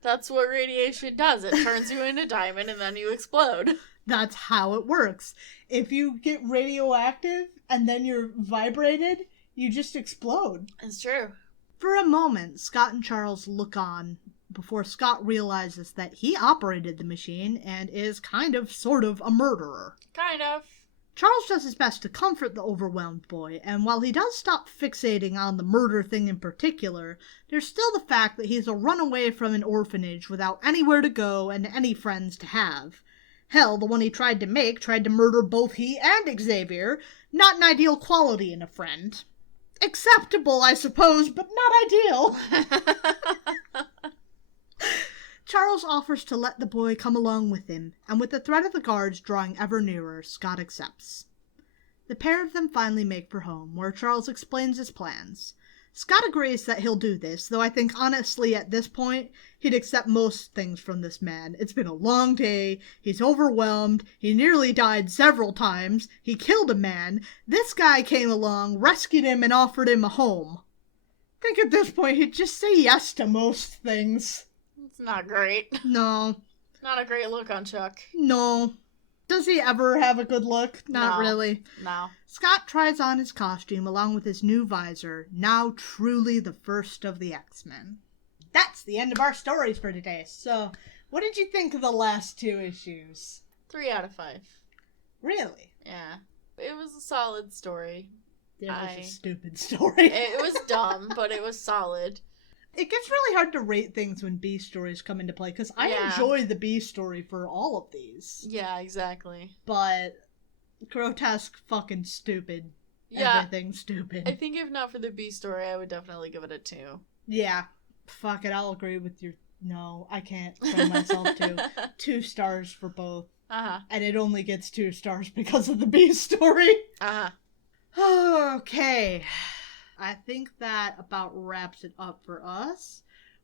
That's what radiation does. It turns you into diamond and then you explode. That's how it works. If you get radioactive and then you're vibrated, you just explode. It's true. For a moment, Scott and Charles look on before Scott realizes that he operated the machine and is sort of a murderer. Kind of. Charles does his best to comfort the overwhelmed boy, and while he does stop fixating on the murder thing in particular, there's still the fact that he's a runaway from an orphanage without anywhere to go and any friends to have. Hell, the one he tried to make tried to murder both he and Xavier. Not an ideal quality in a friend. Acceptable, I suppose, but not ideal. Charles offers to let the boy come along with him, and with the threat of the guards drawing ever nearer, Scott accepts. The pair of them finally make for home, where Charles explains his plans. Scott agrees that he'll do this, though I think honestly at this point, he'd accept most things from this man. It's been a long day, he's overwhelmed, he nearly died several times, he killed a man, this guy came along, rescued him, and offered him a home. I think at this point he'd just say yes to most things. It's not great. No. Not a great look on Chuck. No. Does he ever have a good look? Not really. No. Scott tries on his costume along with his new visor, now truly the first of the X-Men. That's the end of our stories for today. So, what did you think of the last 2 issues? 3 out of 5. Really? Yeah. It was a solid story. It was a stupid story. It was dumb, but it was solid. It gets really hard to rate things when B stories come into play, because I enjoy the B story for all of these. Yeah, exactly. But grotesque, fucking stupid. Yeah. Everything stupid. I think if not for the B story, I would definitely give it a 2. Yeah. Fuck it, I'll agree with your... No, I can't bring myself to 2 stars for both. Uh-huh. And it only gets 2 stars because of the B story. Uh-huh. Okay. I think that about wraps it up for us.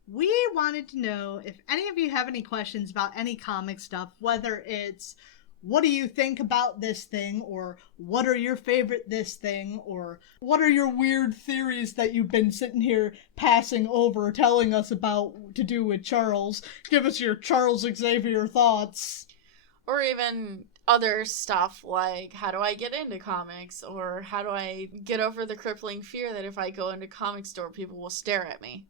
We wanted to know if any of you have any questions about any comic stuff, whether it's what do you think about this thing, or what are your favorite this thing, or what are your weird theories that you've been sitting here passing over, telling us about to do with Charles. Give us your Charles Xavier thoughts. Or even other stuff like, how do I get into comics? Or how do I get over the crippling fear that if I go into a comic store, people will stare at me?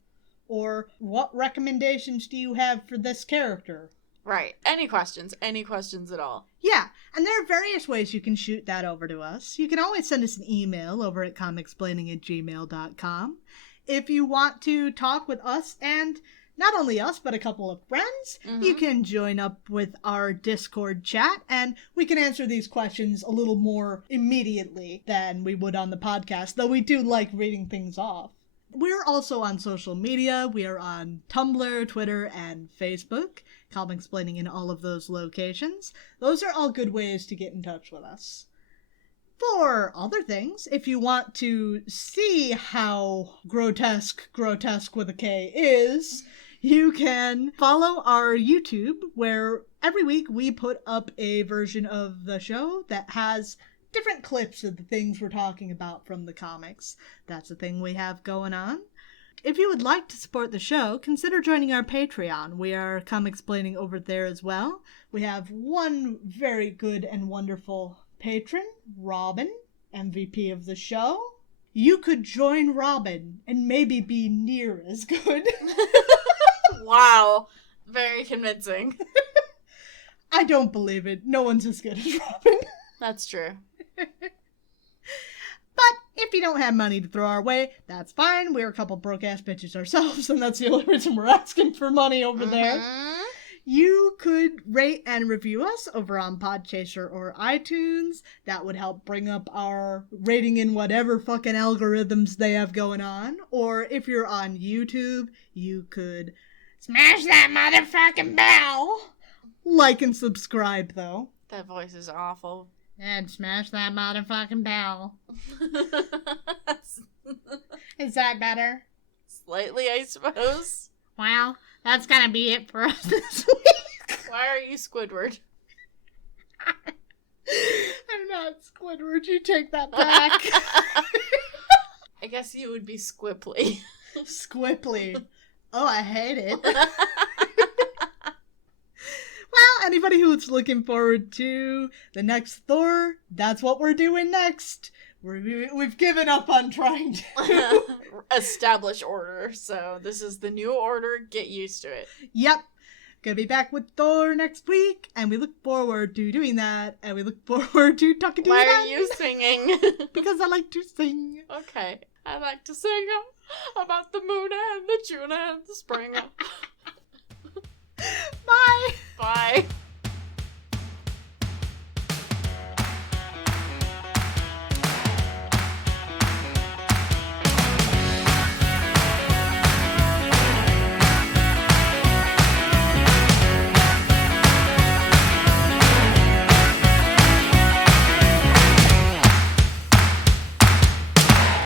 Or what recommendations do you have for this character? Right. Any questions at all. Yeah, and there are various ways you can shoot that over to us. You can always send us an email over at comicsplaining@gmail.com. If you want to talk with us, and not only us, but a couple of friends, you can join up with our Discord chat, and we can answer these questions a little more immediately than we would on the podcast, though we do like reading things off. We're also on social media. We are on Tumblr, Twitter, and Facebook. Comicsplaining in all of those locations. Those are all good ways to get in touch with us. For other things, if you want to see how grotesque with a K is, you can follow our YouTube, where every week we put up a version of the show that has different clips of the things we're talking about from the comics. That's a thing we have going on. If you would like to support the show, consider joining our Patreon. We are Comicsplaining over there as well. We have one very good and wonderful patron, Robin, MVP of the show. You could join Robin and maybe be near as good. Wow. Very convincing. I don't believe it. No one's as good as Robin. That's true. But if you don't have money to throw our way, that's fine. We're a couple broke-ass bitches ourselves, and that's the only reason we're asking for money over there. You could rate and review us over on Podchaser or iTunes. That would help bring up our rating in whatever fucking algorithms they have going on. Or if you're on YouTube, you could smash that motherfucking bell. Like and subscribe, though. That voice is awful. And smash that motherfucking bell. Is that better? Slightly, I suppose. Well, that's gonna be it for us this week. Why are you Squidward? I'm not Squidward. You take that back. I guess you would be Squipply. Squipply. Oh, I hate it. Well, anybody who's looking forward to the next Thor, that's what we're doing next. We've given up on trying to establish order. So this is the new order. Get used to it. Yep. Gonna be back with Thor next week, and we look forward to doing that, and we look forward to talking to you. Why are you singing? Because I like to sing. Okay. I like to sing about the moon and the June and the spring.